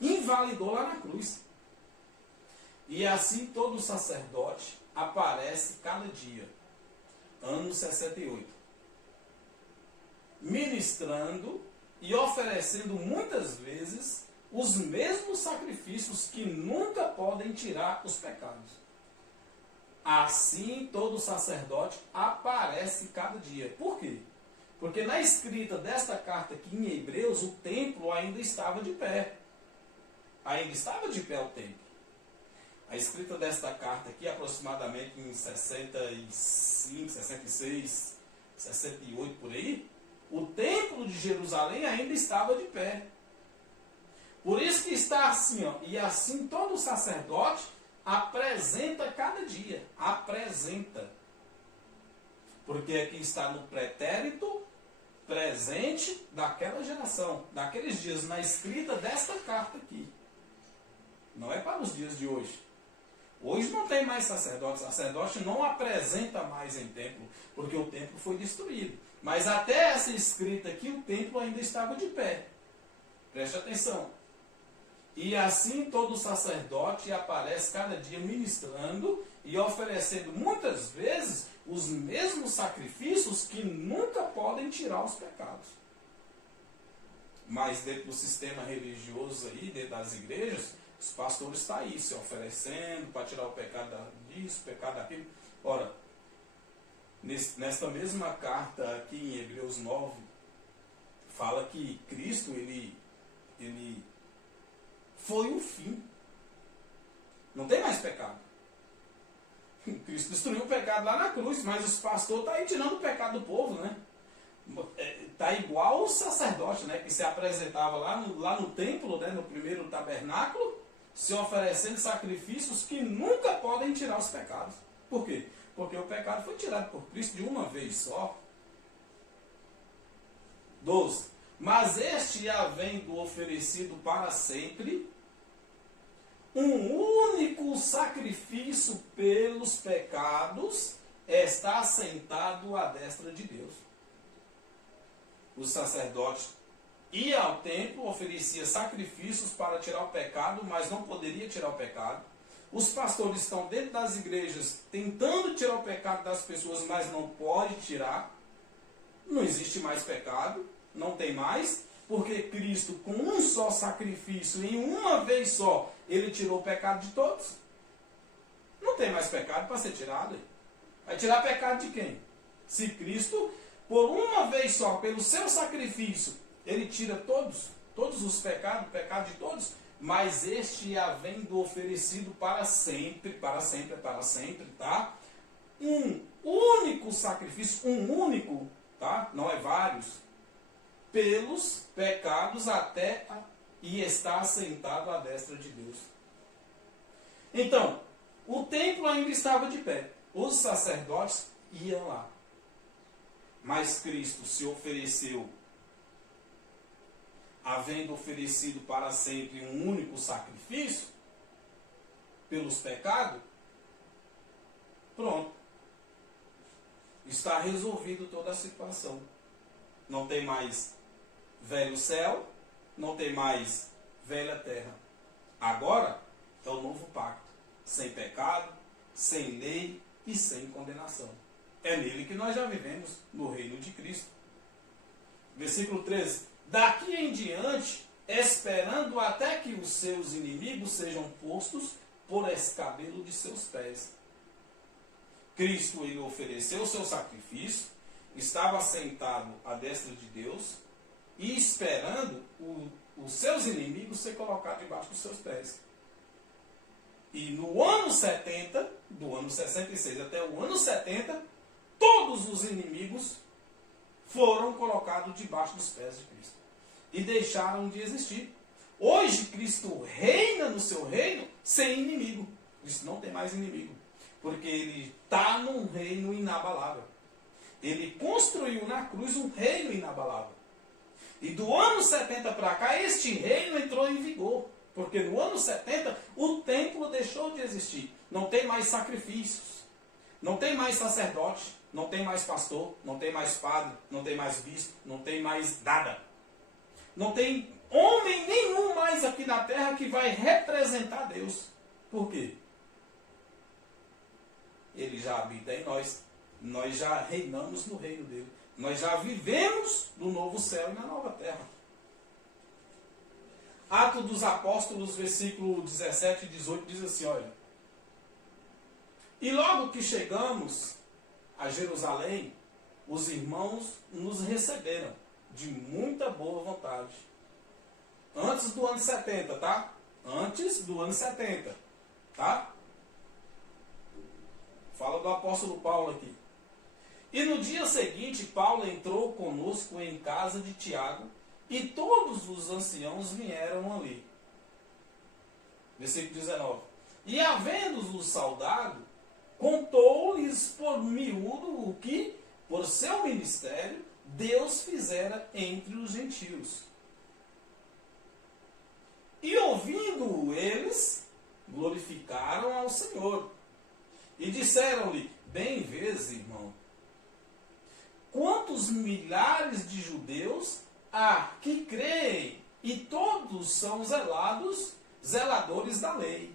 invalidou lá na cruz. E assim todo sacerdote aparece cada dia. Ano 68. Ministrando e oferecendo muitas vezes os mesmos sacrifícios que nunca podem tirar os pecados. Assim todo sacerdote aparece cada dia. Por quê? Porque na escrita desta carta aqui em Hebreus, o templo ainda estava de pé. Ainda estava de pé o templo. A escrita desta carta aqui, aproximadamente em 65, 66, 68 por aí, o templo de Jerusalém ainda estava de pé. Por isso que está assim, ó, e assim todo sacerdote apresenta cada dia. Apresenta. Porque aqui está no pretérito presente daquela geração, daqueles dias, na escrita desta carta aqui. Não é para os dias de hoje. Hoje não tem mais sacerdote. Sacerdote não apresenta mais em templo, porque o templo foi destruído. Mas até essa escrita aqui, o templo ainda estava de pé. Preste atenção. E assim todo sacerdote aparece cada dia ministrando e oferecendo muitas vezes os mesmos sacrifícios que nunca podem tirar os pecados. Mas dentro do sistema religioso aí, dentro das igrejas, os pastores estão aí se oferecendo para tirar o pecado disso, o pecado daquilo. Ora, nesta mesma carta aqui em Hebreus 9, fala que Cristo, ele foi o fim. Não tem mais pecado. Cristo destruiu o pecado lá na cruz, mas os pastores estão aí tirando o pecado do povo, né? Está igual o sacerdote, né? Que se apresentava lá no templo, né? No primeiro tabernáculo, se oferecendo sacrifícios que nunca podem tirar os pecados. Por quê? Porque o pecado foi tirado por Cristo de uma vez só. 12. Mas este havendo oferecido para sempre um único sacrifício pelos pecados, está assentado à destra de Deus. O sacerdote ia ao templo, oferecia sacrifícios para tirar o pecado, mas não poderia tirar o pecado. Os pastores estão dentro das igrejas tentando tirar o pecado das pessoas, mas não pode tirar. Não existe mais pecado, não tem mais, porque Cristo, com um só sacrifício, em uma vez só, ele tirou o pecado de todos. Não tem mais pecado para ser tirado. Vai tirar pecado de quem? Se Cristo, por uma vez só, pelo seu sacrifício, ele tira todos os pecados, o pecado de todos, mas este havendo oferecido para sempre, tá? Um único sacrifício, um único, tá? Não é vários, pelos pecados e está assentado à destra de Deus. Então, o templo ainda estava de pé. Os sacerdotes iam lá. Mas Cristo se ofereceu, havendo oferecido para sempre um único sacrifício pelos pecados, pronto. Está resolvido toda a situação. Não tem mais velho céu, não tem mais velha terra. Agora é o novo pacto, sem pecado, sem lei e sem condenação. É nele que nós já vivemos, no reino de Cristo. Versículo 13. Daqui em diante, esperando até que os seus inimigos sejam postos por escabelo de seus pés. Cristo, ele ofereceu o seu sacrifício, estava sentado à destra de Deus e esperando os seus inimigos ser colocados debaixo dos seus pés. E no ano 70, do ano 66 até o ano 70, todos os inimigos foram colocados debaixo dos pés de Cristo. E deixaram de existir. Hoje Cristo reina no seu reino sem inimigo. Cristo não tem mais inimigo. Porque ele está num reino inabalável. Ele construiu na cruz um reino inabalável. E do ano 70 para cá, este reino entrou em vigor. Porque no ano 70, o templo deixou de existir. Não tem mais sacrifícios. Não tem mais sacerdote. Não tem mais pastor. Não tem mais padre. Não tem mais bispo. Não tem mais nada. Não tem homem nenhum mais aqui na terra que vai representar Deus. Por quê? Ele já habita em nós. Nós já reinamos no reino dele. Nós já vivemos no novo céu e na nova terra. Atos dos Apóstolos, versículo 17 e 18, diz assim, olha. E logo que chegamos a Jerusalém, os irmãos nos receberam de muita boa vontade. Antes do ano 70, tá? Antes do ano 70, tá? Fala do apóstolo Paulo aqui. E no dia seguinte, Paulo entrou conosco em casa de Tiago, e todos os anciãos vieram ali. Versículo 19. E havendo-os saudado, contou-lhes por miúdo o que, por seu ministério, Deus fizera entre os gentios. E ouvindo eles, glorificaram ao Senhor. E disseram-lhe, bem vês, irmão, quantos milhares de judeus há que creem, e todos são zeladores da lei.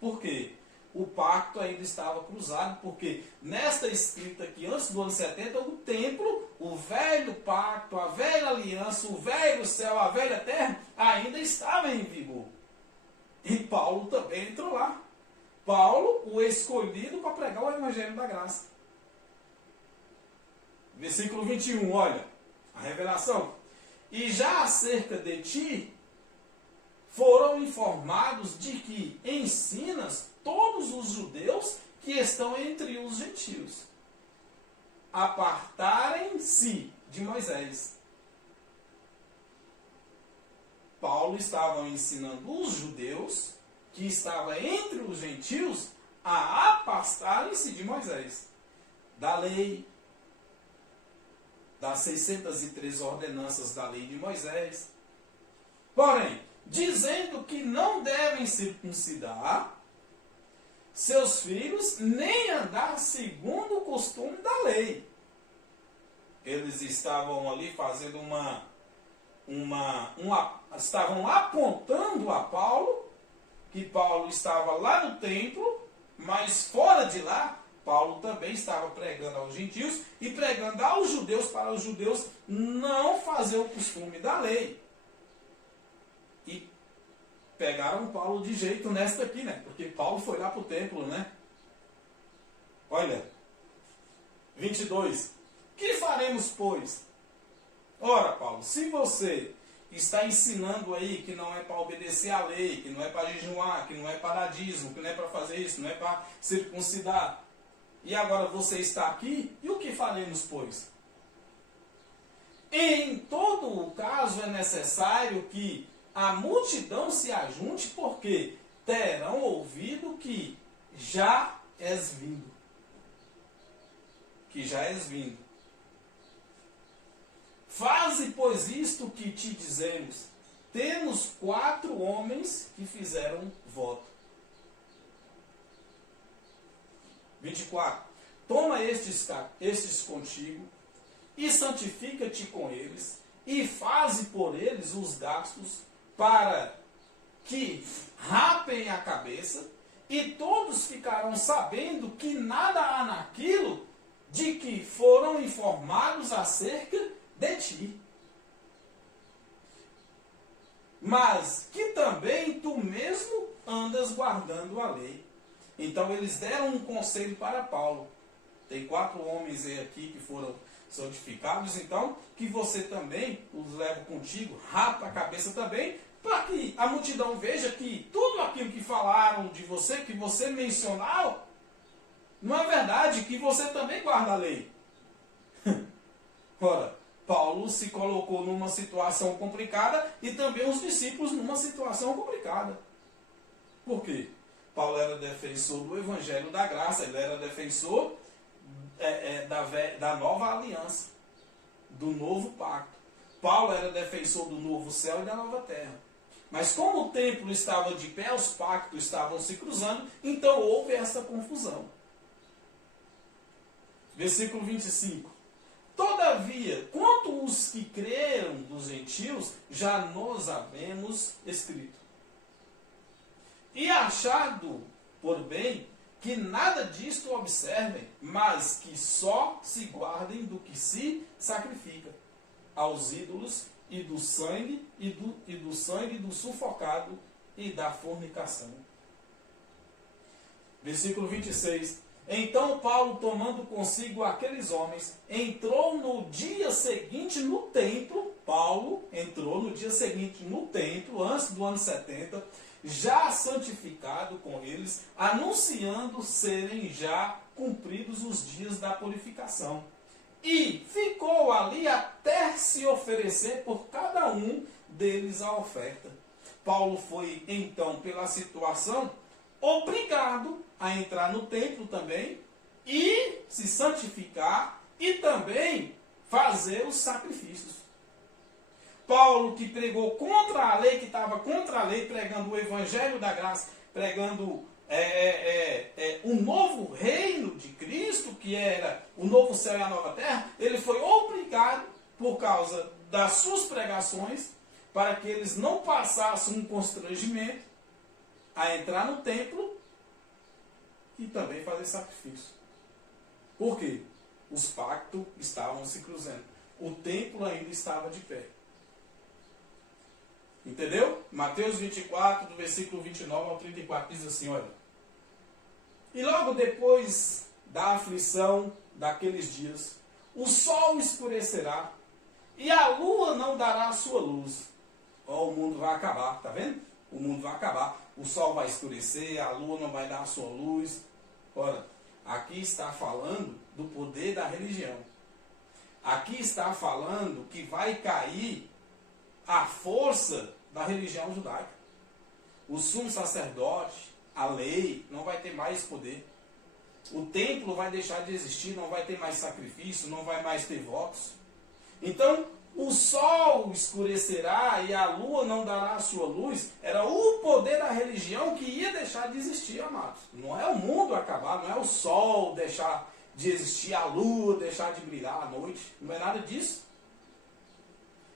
Por quê? O pacto ainda estava cruzado, porque nesta escrita aqui, antes do ano 70, o templo, o velho pacto, a velha aliança, o velho céu, a velha terra, ainda estava em vigor. E Paulo também entrou lá. Paulo, o escolhido para pregar o evangelho da graça. Versículo 21, olha, a revelação. E já acerca de ti, foram informados de que ensinas todos os judeus que estão entre os gentios apartarem-se de Moisés. Paulo estava ensinando os judeus que estavam entre os gentios a afastarem-se de Moisés, da lei, das 603 ordenanças da lei de Moisés. Porém, dizendo que não devem circuncidar seus filhos, nem andar segundo o costume da lei. Eles estavam ali fazendo estavam apontando a Paulo, que Paulo estava lá no templo, mas fora de lá, Paulo também estava pregando aos gentios e pregando aos judeus, para os judeus não fazer o costume da lei. E pegaram Paulo de jeito nesta aqui, né? Porque Paulo foi lá para o templo, né? Olha, 22. Que faremos, pois? Ora, Paulo, se você está ensinando aí que não é para obedecer à lei, que não é para jejuar, que não é para dízimo, que não é para fazer isso, não é para circuncidar, e agora você está aqui, e o que faremos, pois? Em todo o caso é necessário que a multidão se ajunte, porque terão ouvido que já és vindo. Que já és vindo. Faze, pois, isto que te dizemos. Temos 4 homens que fizeram voto. 24. Toma estes contigo, e santifica-te com eles, e faze por eles os gastos, para que rapem a cabeça, e todos ficarão sabendo que nada há naquilo de que foram informados acerca de ti, mas que também tu mesmo andas guardando a lei. Então eles deram um conselho para Paulo. Tem 4 homens aqui que foram santificados, então que você também os leva contigo, rapa a cabeça também, para que a multidão veja que tudo aquilo que falaram de você, que você mencionou, não é verdade, que você também guarda a lei. Ora, Paulo se colocou numa situação complicada e também os discípulos numa situação complicada. Por quê? Paulo era defensor do Evangelho da Graça, ele era defensor da nova aliança, do novo pacto. Paulo era defensor do novo céu e da nova terra. Mas como o templo estava de pé, os pactos estavam se cruzando, então houve essa confusão. Versículo 25. Todavia, quanto os que creram dos gentios, já nos havemos escrito. E achado por bem que nada disto observem, mas que só se guardem do que se sacrifica aos ídolos e do sangue do sufocado e da fornicação. Versículo 26. Então Paulo, tomando consigo aqueles homens, entrou no dia seguinte no templo. Paulo entrou no dia seguinte no templo, antes do ano 70, já santificado com eles, anunciando serem já cumpridos os dias da purificação. E ficou ali até se oferecer por cada um deles a oferta. Paulo foi, então, pela situação, obrigado a entrar no templo também e se santificar e também fazer os sacrifícios. Paulo, que pregou contra a lei, que estava contra a lei, pregando o Evangelho da Graça, pregando o novo reino de Cristo, que era o novo céu e a nova terra, ele foi obrigado, por causa das suas pregações, para que eles não passassem um constrangimento, a entrar no templo e também fazer sacrifício. Por quê? Os pactos estavam se cruzando. O templo ainda estava de pé. Entendeu? Mateus 24, do versículo 29 ao 34, diz assim, olha. E logo depois da aflição daqueles dias, o sol escurecerá e a lua não dará a sua luz. Ó, o mundo vai acabar, tá vendo? O mundo vai acabar. O sol vai escurecer, a lua não vai dar a sua luz. Ora, aqui está falando do poder da religião. Aqui está falando que vai cair a força da religião judaica. O sumo sacerdote, a lei, não vai ter mais poder. O templo vai deixar de existir, não vai ter mais sacrifício, não vai mais ter votos. Então, o sol escurecerá e a lua não dará a sua luz. Era o poder da religião que ia deixar de existir, amados. Não é o mundo acabar, não é o sol deixar de existir, a lua deixar de brilhar à noite. Não é nada disso.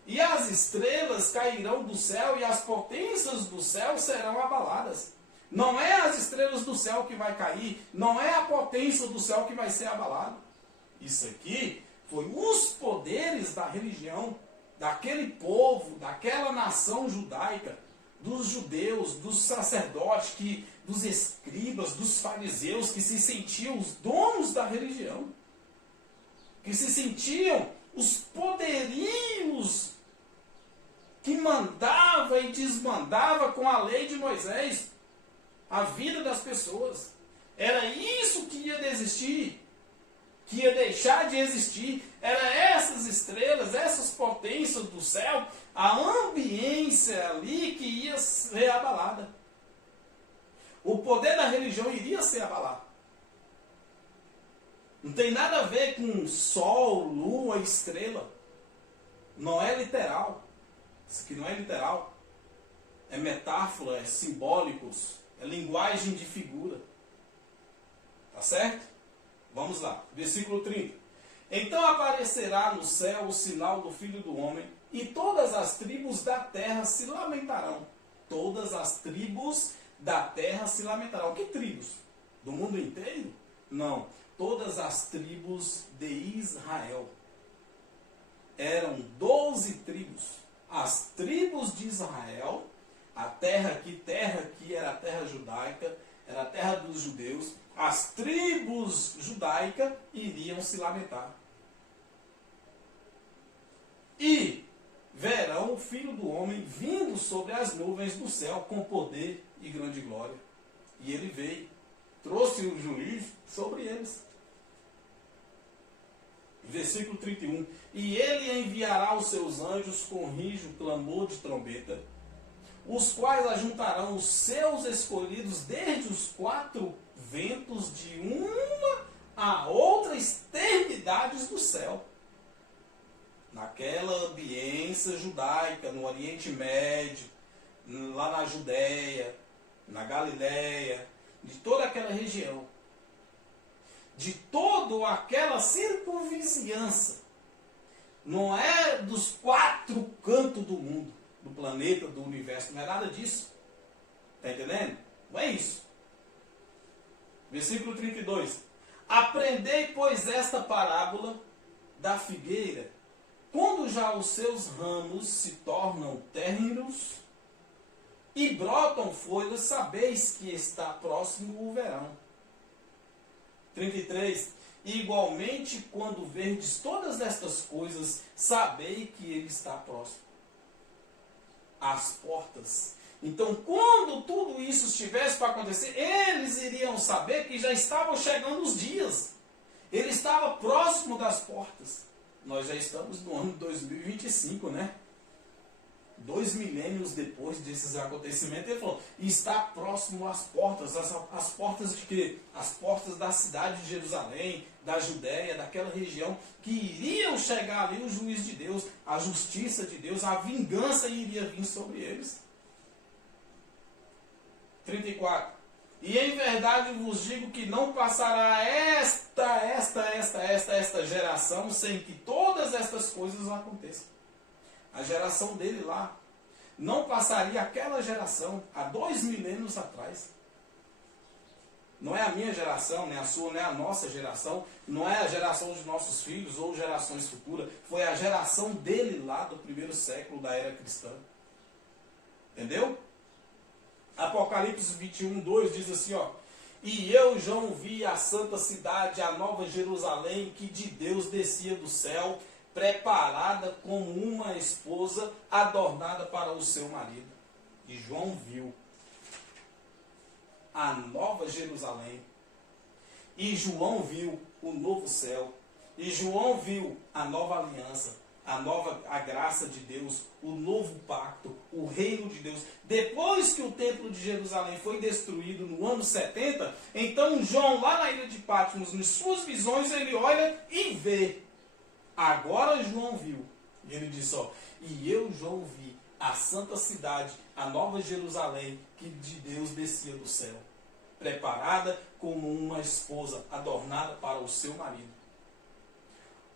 E as estrelas cairão do céu e as potências do céu serão abaladas. Não é as estrelas do céu que vai cair, não é a potência do céu que vai ser abalada. Isso aqui foi os poderes da religião, daquele povo, daquela nação judaica, dos judeus, dos sacerdotes, dos escribas, dos fariseus, que se sentiam os donos da religião, que se sentiam os poderios que mandava e desmandava com a lei de Moisés a vida das pessoas. Era isso que ia desistir, que ia deixar de existir. Era essas estrelas, essas potências do céu, a ambiência ali que ia ser abalada. O poder da religião iria ser abalado. Não tem nada a ver com sol, lua, estrela. Não é literal. Isso aqui não é literal. É metáfora, é simbólicos, é linguagem de figura. Tá certo? Vamos lá. Versículo 30. Então aparecerá no céu o sinal do Filho do Homem, e todas as tribos da terra se lamentarão. Todas as tribos da terra se lamentarão. Que tribos? Do mundo inteiro? Não, todas as tribos de Israel. Eram 12 tribos. As tribos de Israel, a terra aqui era a terra judaica, era a terra dos judeus. As tribos judaicas iriam se lamentar. E verão o Filho do Homem vindo sobre as nuvens do céu com poder e grande glória. E ele veio, trouxe o juízo sobre eles. Versículo 31. E ele enviará os seus anjos com rijo, clamor de trombeta, os quais ajuntarão os seus escolhidos desde os quatro ventos de uma a outra extremidades do céu. Naquela ambiência judaica, no Oriente Médio, lá na Judéia, na Galiléia, de toda aquela região, de toda aquela circunvizinhança, não é dos quatro cantos do mundo, do planeta, do universo, não é nada disso. Está entendendo? Não é isso. Versículo 32. Aprendei, pois, esta parábola da figueira. Quando já os seus ramos se tornam términos e brotam folhas, sabeis que está próximo o verão. 33. Igualmente, quando verdes todas estas coisas, sabei que ele está próximo. As portas. Então, quando tudo isso estivesse para acontecer, eles iriam saber que já estavam chegando os dias. Ele estava próximo das portas. Nós já estamos no ano 2025, né? 2 milênios depois desses acontecimentos, ele falou, está próximo às portas. As portas de quê? As portas da cidade de Jerusalém, da Judéia, daquela região, que iriam chegar ali o juiz de Deus, a justiça de Deus, a vingança iria vir sobre eles. 34. E em verdade vos digo que não passará esta geração sem que todas estas coisas aconteçam. A geração dele lá. Não passaria aquela geração há 2 milênios atrás. Não é a minha geração, nem a sua, nem a nossa geração. Não é a geração dos nossos filhos ou gerações futuras. Foi a geração dele lá do primeiro século da era cristã. Entendeu? Apocalipse 21, 2 diz assim, ó. E eu, João, vi a santa cidade, a nova Jerusalém, que de Deus descia do céu, preparada como uma esposa adornada para o seu marido. E João viu a nova Jerusalém. E João viu o novo céu. E João viu a nova aliança, a graça de Deus, o novo pacto, o reino de Deus. Depois que o templo de Jerusalém foi destruído no ano 70, então João, lá na ilha de Patmos, nas suas visões, ele olha e vê. Agora João viu. E ele disse, ó, e eu, João, vi a santa cidade, a nova Jerusalém, que de Deus descia do céu, preparada como uma esposa, adornada para o seu marido.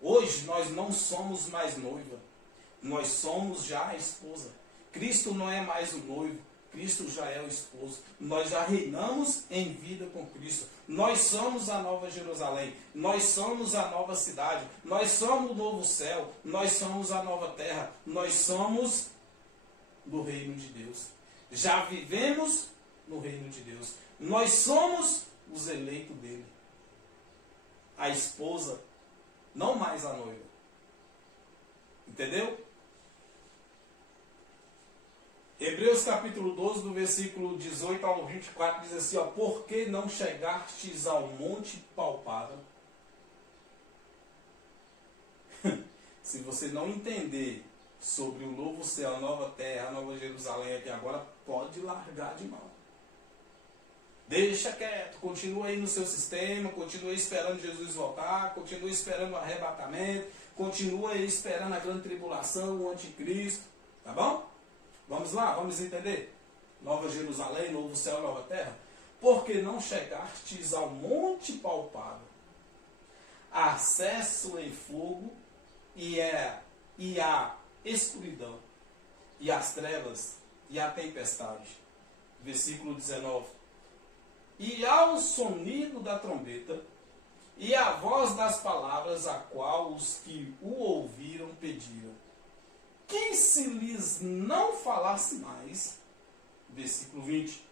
Hoje nós não somos mais noiva, nós somos já a esposa. Cristo não é mais o noivo, Cristo já é o esposo. Nós já reinamos em vida com Cristo. Nós somos a nova Jerusalém, nós somos a nova cidade, nós somos o novo céu, nós somos a nova terra, nós somos do reino de Deus. Já vivemos no reino de Deus. Nós somos os eleitos dele. A esposa, não mais a noiva. Entendeu? Hebreus capítulo 12, do versículo 18 ao 24, diz assim, ó, por que não chegastes ao monte palpável? Se você não entender sobre o novo céu, a nova terra, a nova Jerusalém aqui agora, pode largar de mão. Deixa quieto, continua aí no seu sistema, continua esperando Jesus voltar, continua esperando o arrebatamento, continua aí esperando a grande tribulação, o anticristo, tá bom? Vamos lá, vamos entender? Nova Jerusalém, novo céu, nova terra. Porque não chegastes ao monte palpável, acesso em fogo e a escuridão, e as trevas, e a tempestade. Versículo 19. E ao sonido da trombeta, e a voz das palavras a qual os que o ouviram pediram, que se lhes não falasse mais, versículo 20,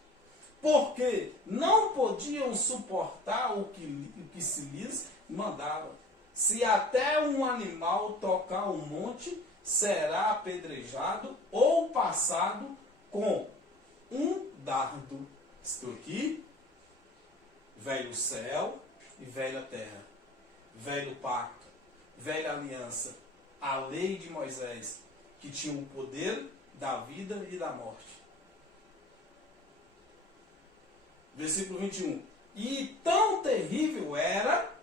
porque não podiam suportar o que se lhes mandava. Se até um animal tocar o monte, será apedrejado ou passado com um dardo. Estou aqui, velho céu e velha terra, velho pacto, velha aliança, a lei de Moisés, que tinha o poder da vida e da morte. Versículo 21. E tão terrível era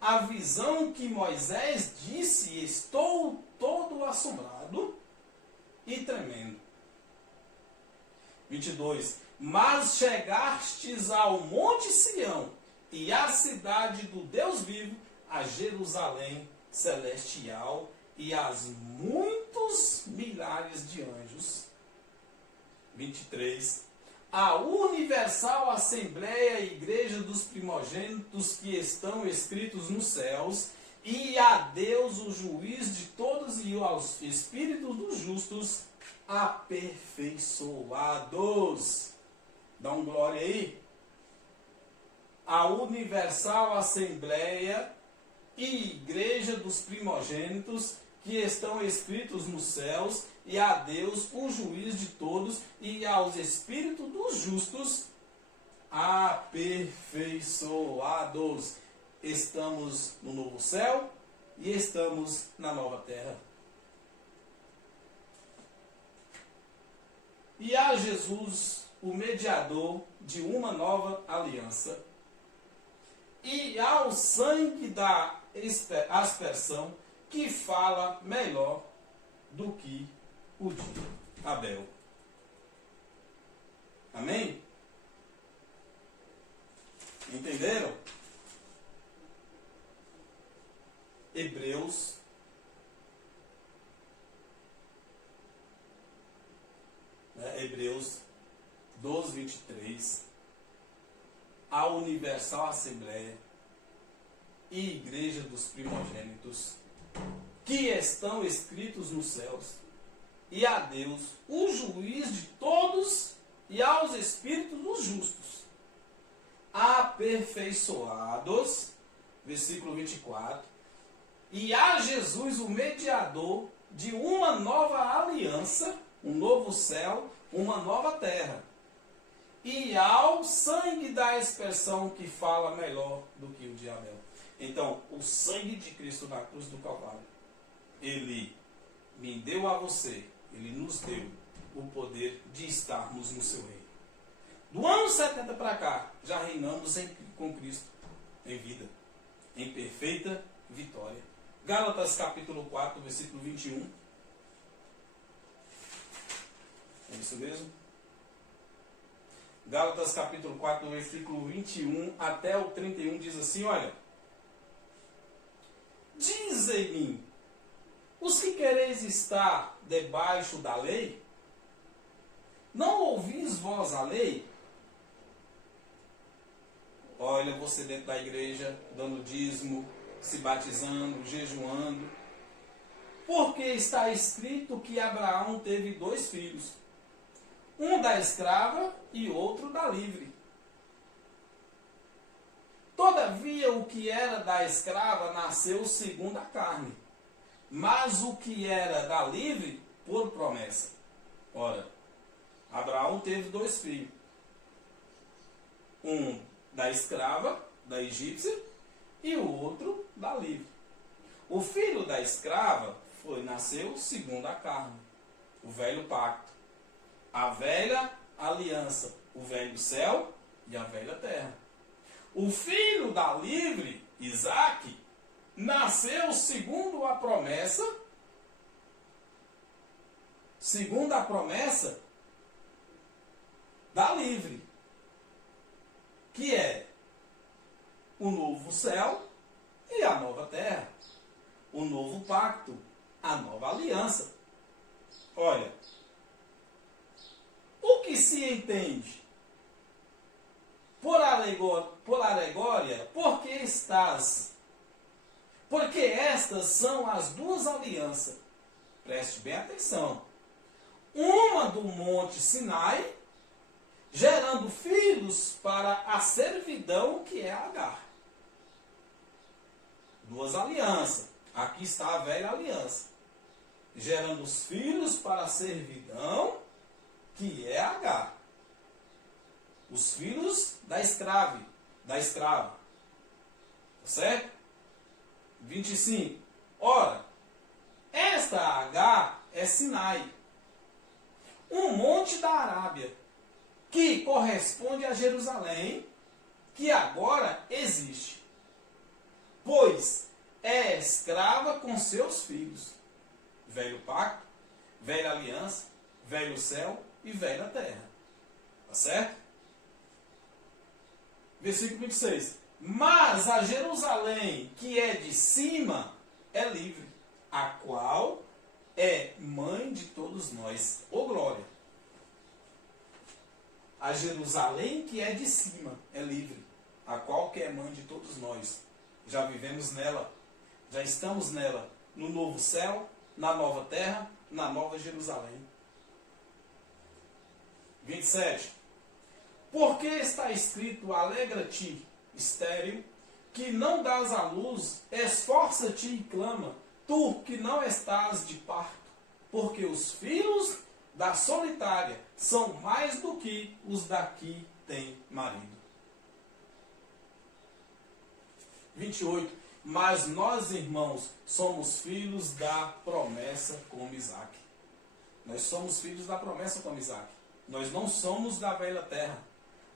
a visão que Moisés disse: estou todo assombrado e tremendo. 22. Mas chegastes ao monte Sião e à cidade do Deus vivo, a Jerusalém celestial e às muitos milhares de anjos. 23. A universal assembleia e igreja dos primogênitos que estão escritos nos céus, e a Deus, o juiz de todos, e aos espíritos dos justos aperfeiçoados. Dá um glória aí. A universal assembleia e igreja dos primogênitos que estão escritos nos céus, e a Deus, o juiz de todos, e aos espíritos dos justos aperfeiçoados. Estamos no novo céu e estamos na nova terra. E a Jesus, o mediador de uma nova aliança, e ao sangue da aspersão, que fala melhor do que o de Abel. Amém? Entenderam? Hebreus Hebreus 12, 23. A universal assembleia e igreja dos primogênitos que estão escritos nos céus, e a Deus, o juiz de todos, e aos espíritos dos justos aperfeiçoados, versículo 24, e a Jesus, o mediador de uma nova aliança, um novo céu, uma nova terra, e ao sangue da expressão que fala melhor do que o de Abel. Então, o sangue de Cristo na cruz do Calvário, ele me deu a você, ele nos deu o poder de estarmos no seu reino. Do ano 70 para cá, já reinamos com Cristo em vida, em perfeita vitória. Gálatas capítulo 4, versículo 21. É isso mesmo? Gálatas capítulo 4, versículo 21 até o 31 diz assim, olha: dizem-me, os que quereis estar debaixo da lei, não ouvis vós a lei? Olha, você dentro da igreja, dando dízimo, se batizando, jejuando, porque está escrito que Abraão teve 2 filhos, um da escrava e outro da livre. Todavia, o que era da escrava nasceu segundo a carne, mas o que era da livre, por promessa. Ora, Abraão teve 2 filhos, um da escrava, da egípcia, e o outro da livre. O filho da escrava nasceu segundo a carne, o velho pacto, a velha aliança, o velho céu e a velha terra. O filho da livre, Isaque, nasceu segundo a promessa da livre, que é o novo céu e a nova terra, o novo pacto, a nova aliança. Olha, o que se entende por alegória, porque estás? Porque estas são as duas alianças. Preste bem atenção. Uma do monte Sinai, gerando filhos para a servidão que é Agar. Duas alianças. Aqui está a velha aliança. Gerando os filhos para a servidão que é Agar. Os filhos da escrava. Tá certo? 25. Ora, esta Agar é Sinai, um monte da Arábia, que corresponde a Jerusalém, que agora existe, pois é escrava com seus filhos. Velho pacto, velha aliança, velho céu e velha terra. Tá certo? Versículo 26. Mas a Jerusalém que é de cima é livre, a qual é mãe de todos nós. Ô glória! A Jerusalém que é de cima é livre, a qual que é mãe de todos nós. Já vivemos nela, já estamos nela, no novo céu, na nova terra, na nova Jerusalém. 27. Porque está escrito, alegra-te, estéril, que não dás à luz, esforça-te e clama, tu que não estás de parto, porque os filhos da solitária são mais do que os daqui têm marido. 28. Mas nós, irmãos, somos filhos da promessa como Isaac. Nós somos filhos da promessa como Isaac. Nós não somos da velha terra.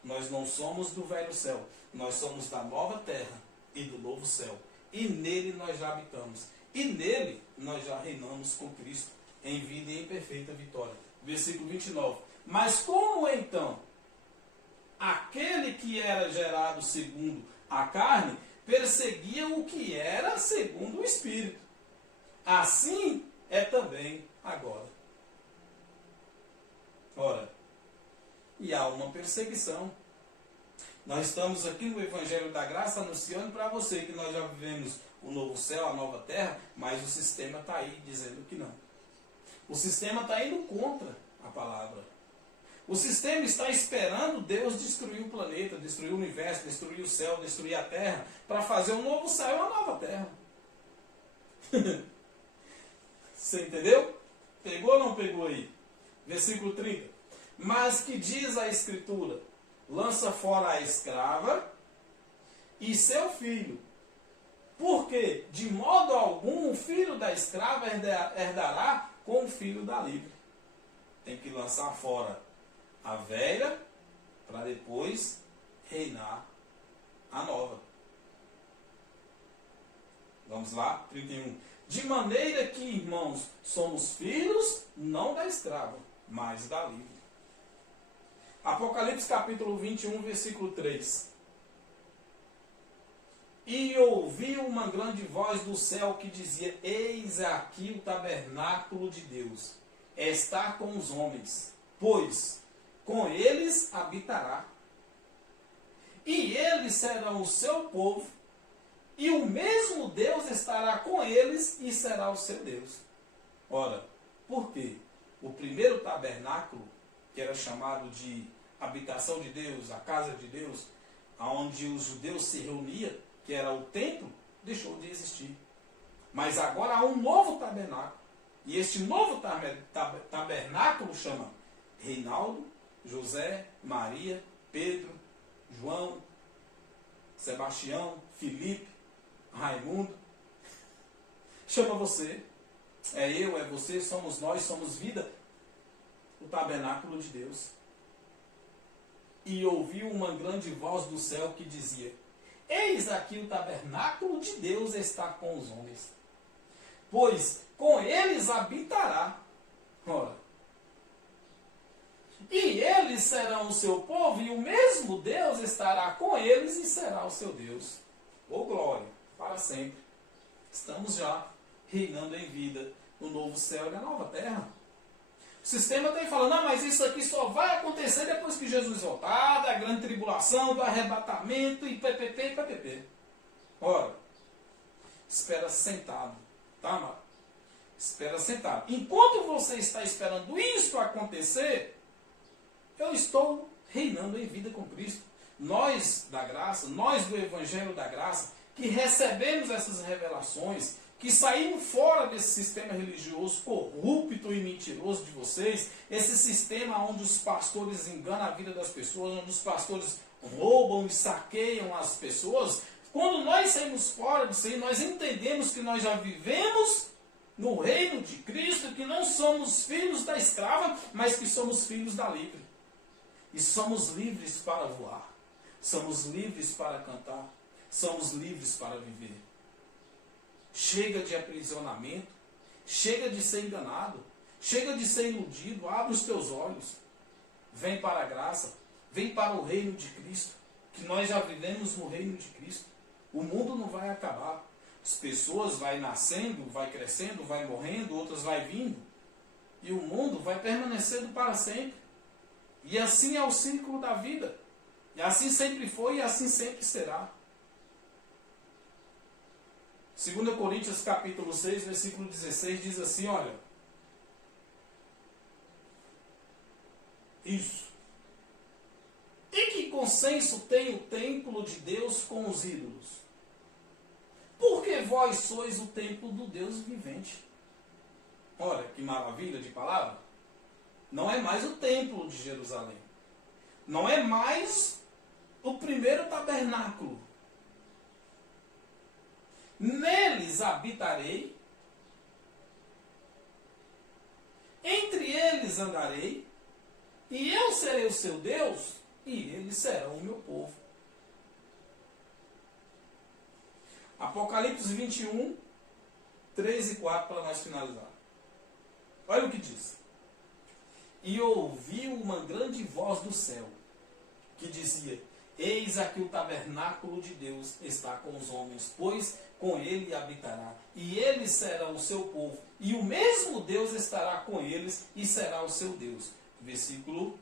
Nós não somos do velho céu. Nós somos da nova terra e do novo céu. E nele nós já habitamos. E nele nós já reinamos com Cristo em vida e em perfeita vitória. Versículo 29. Mas como então aquele que era gerado segundo a carne perseguia o que era segundo o Espírito? Assim é também agora. Ora, e há uma perseguição. Nós estamos aqui no Evangelho da Graça anunciando para você que nós já vivemos o novo céu, a nova terra, mas o sistema está aí dizendo que não. O sistema está indo contra a palavra. O sistema está esperando Deus destruir o planeta, destruir o universo, destruir o céu, destruir a terra, para fazer um novo céu e uma nova terra. Você entendeu? Pegou ou não pegou aí? Versículo 30. Mas que diz a Escritura? Lança fora a escrava e seu filho. Porque, de modo algum, o filho da escrava herdará com o filho da livre. Tem que lançar fora a velha para depois reinar a nova. Vamos lá, 31. De maneira que, irmãos, somos filhos não da escrava, mas da livre. Apocalipse capítulo 21, versículo 3. E ouvi uma grande voz do céu que dizia: Eis aqui o tabernáculo de Deus, está com os homens, pois com eles habitará. E eles serão o seu povo, e o mesmo Deus estará com eles e será o seu Deus. Ora, por quê? O primeiro tabernáculo, que era chamado de habitação de Deus, a casa de Deus, onde os judeus se reuniam, que era o templo, deixou de existir. Mas agora há um novo tabernáculo. E este novo tabernáculo chama Reinaldo, José, Maria, Pedro, João, Sebastião, Felipe, Raimundo. Chama você. É eu, é você, somos nós, somos vida. O tabernáculo de Deus. E ouviu uma grande voz do céu que dizia: Eis aqui o tabernáculo de Deus está com os homens, pois com eles habitará. Ora, e eles serão o seu povo, e o mesmo Deus estará com eles e será o seu Deus. Ô glória, para sempre. Estamos já reinando em vida no novo céu e na nova terra. O sistema está aí falando: não, mas isso aqui só vai acontecer depois que Jesus voltar, da grande tribulação, do arrebatamento, e ppp, e ppp. Ora, espera sentado, tá, amado? Espera sentado. Enquanto você está esperando isso acontecer, eu estou reinando em vida com Cristo. Nós da graça, nós do Evangelho da Graça, que recebemos essas revelações, que saímos fora desse sistema religioso corrupto e mentiroso de vocês, esse sistema onde os pastores enganam a vida das pessoas, onde os pastores roubam e saqueiam as pessoas. Quando nós saímos fora disso aí, nós entendemos que nós já vivemos no reino de Cristo, que não somos filhos da escrava, mas que somos filhos da livre. E somos livres para voar, somos livres para cantar, somos livres para viver. Chega de aprisionamento, chega de ser enganado, chega de ser iludido, abre os teus olhos, vem para a graça, vem para o reino de Cristo, que nós já vivemos no reino de Cristo. O mundo não vai acabar. As pessoas vai nascendo, vai crescendo, vai morrendo, outras vai vindo. E o mundo vai permanecendo para sempre. E assim é o ciclo da vida. E assim sempre foi e assim sempre será. 2 Coríntios capítulo 6, versículo 16 diz assim, olha. Isso. E que consenso tem o templo de Deus com os ídolos? Porque vós sois o templo do Deus vivente. Olha, que maravilha de palavra. Não é mais o templo de Jerusalém. Não é mais o primeiro tabernáculo. Neles habitarei, entre eles andarei, e eu serei o seu Deus, e eles serão o meu povo. Apocalipse 21, 3 e 4, para nós finalizar. Olha o que diz. E ouvi uma grande voz do céu, que dizia, eis aqui o tabernáculo de Deus está com os homens, pois com ele habitará, e eles serão o seu povo, e o mesmo Deus estará com eles, e será o seu Deus. Versículo.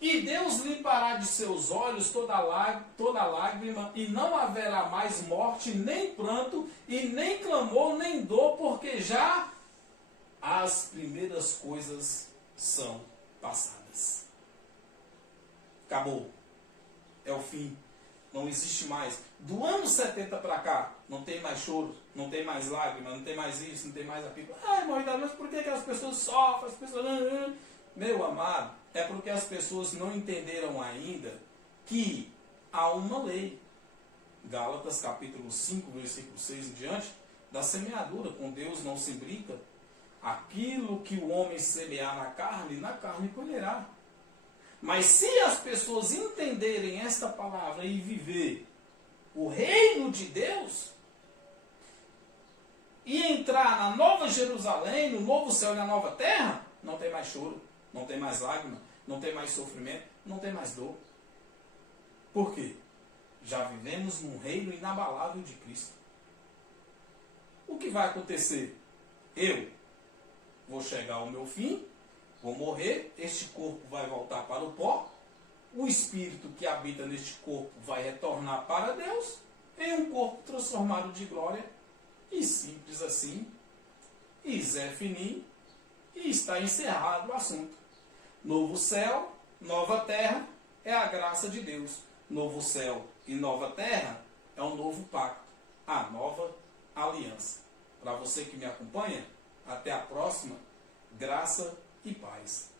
E Deus limpará de seus olhos toda lágrima, e não haverá mais morte, nem pranto, e nem clamor, nem dor, porque já as primeiras coisas são passadas. Acabou. É o fim. Não existe mais. Do ano 70 para cá, não tem mais choro, não tem mais lágrima, não tem mais isso, não tem mais aquilo. Ai, mas por que as pessoas sofrem? As pessoas... Meu amado, é porque as pessoas não entenderam ainda que há uma lei. Gálatas capítulo 5, versículo 6 em diante, da semeadura. Com Deus não se brinca. Aquilo que o homem semear na carne colherá. Mas se as pessoas entenderem esta palavra e viver o reino de Deus, e entrar na nova Jerusalém, no novo céu e na nova terra, não tem mais choro, não tem mais lágrima, não tem mais sofrimento, não tem mais dor. Por quê? Já vivemos num reino inabalável de Cristo. O que vai acontecer? Eu vou chegar ao meu fim, vou morrer, este corpo vai voltar para o pó, o espírito que habita neste corpo vai retornar para Deus, em um corpo transformado de glória, e simples assim, e Zé Finim, e está encerrado o assunto. Novo céu, nova terra, é a graça de Deus. Novo céu e nova terra é um novo pacto, a nova aliança. Para você que me acompanha, até a próxima, graça e paz.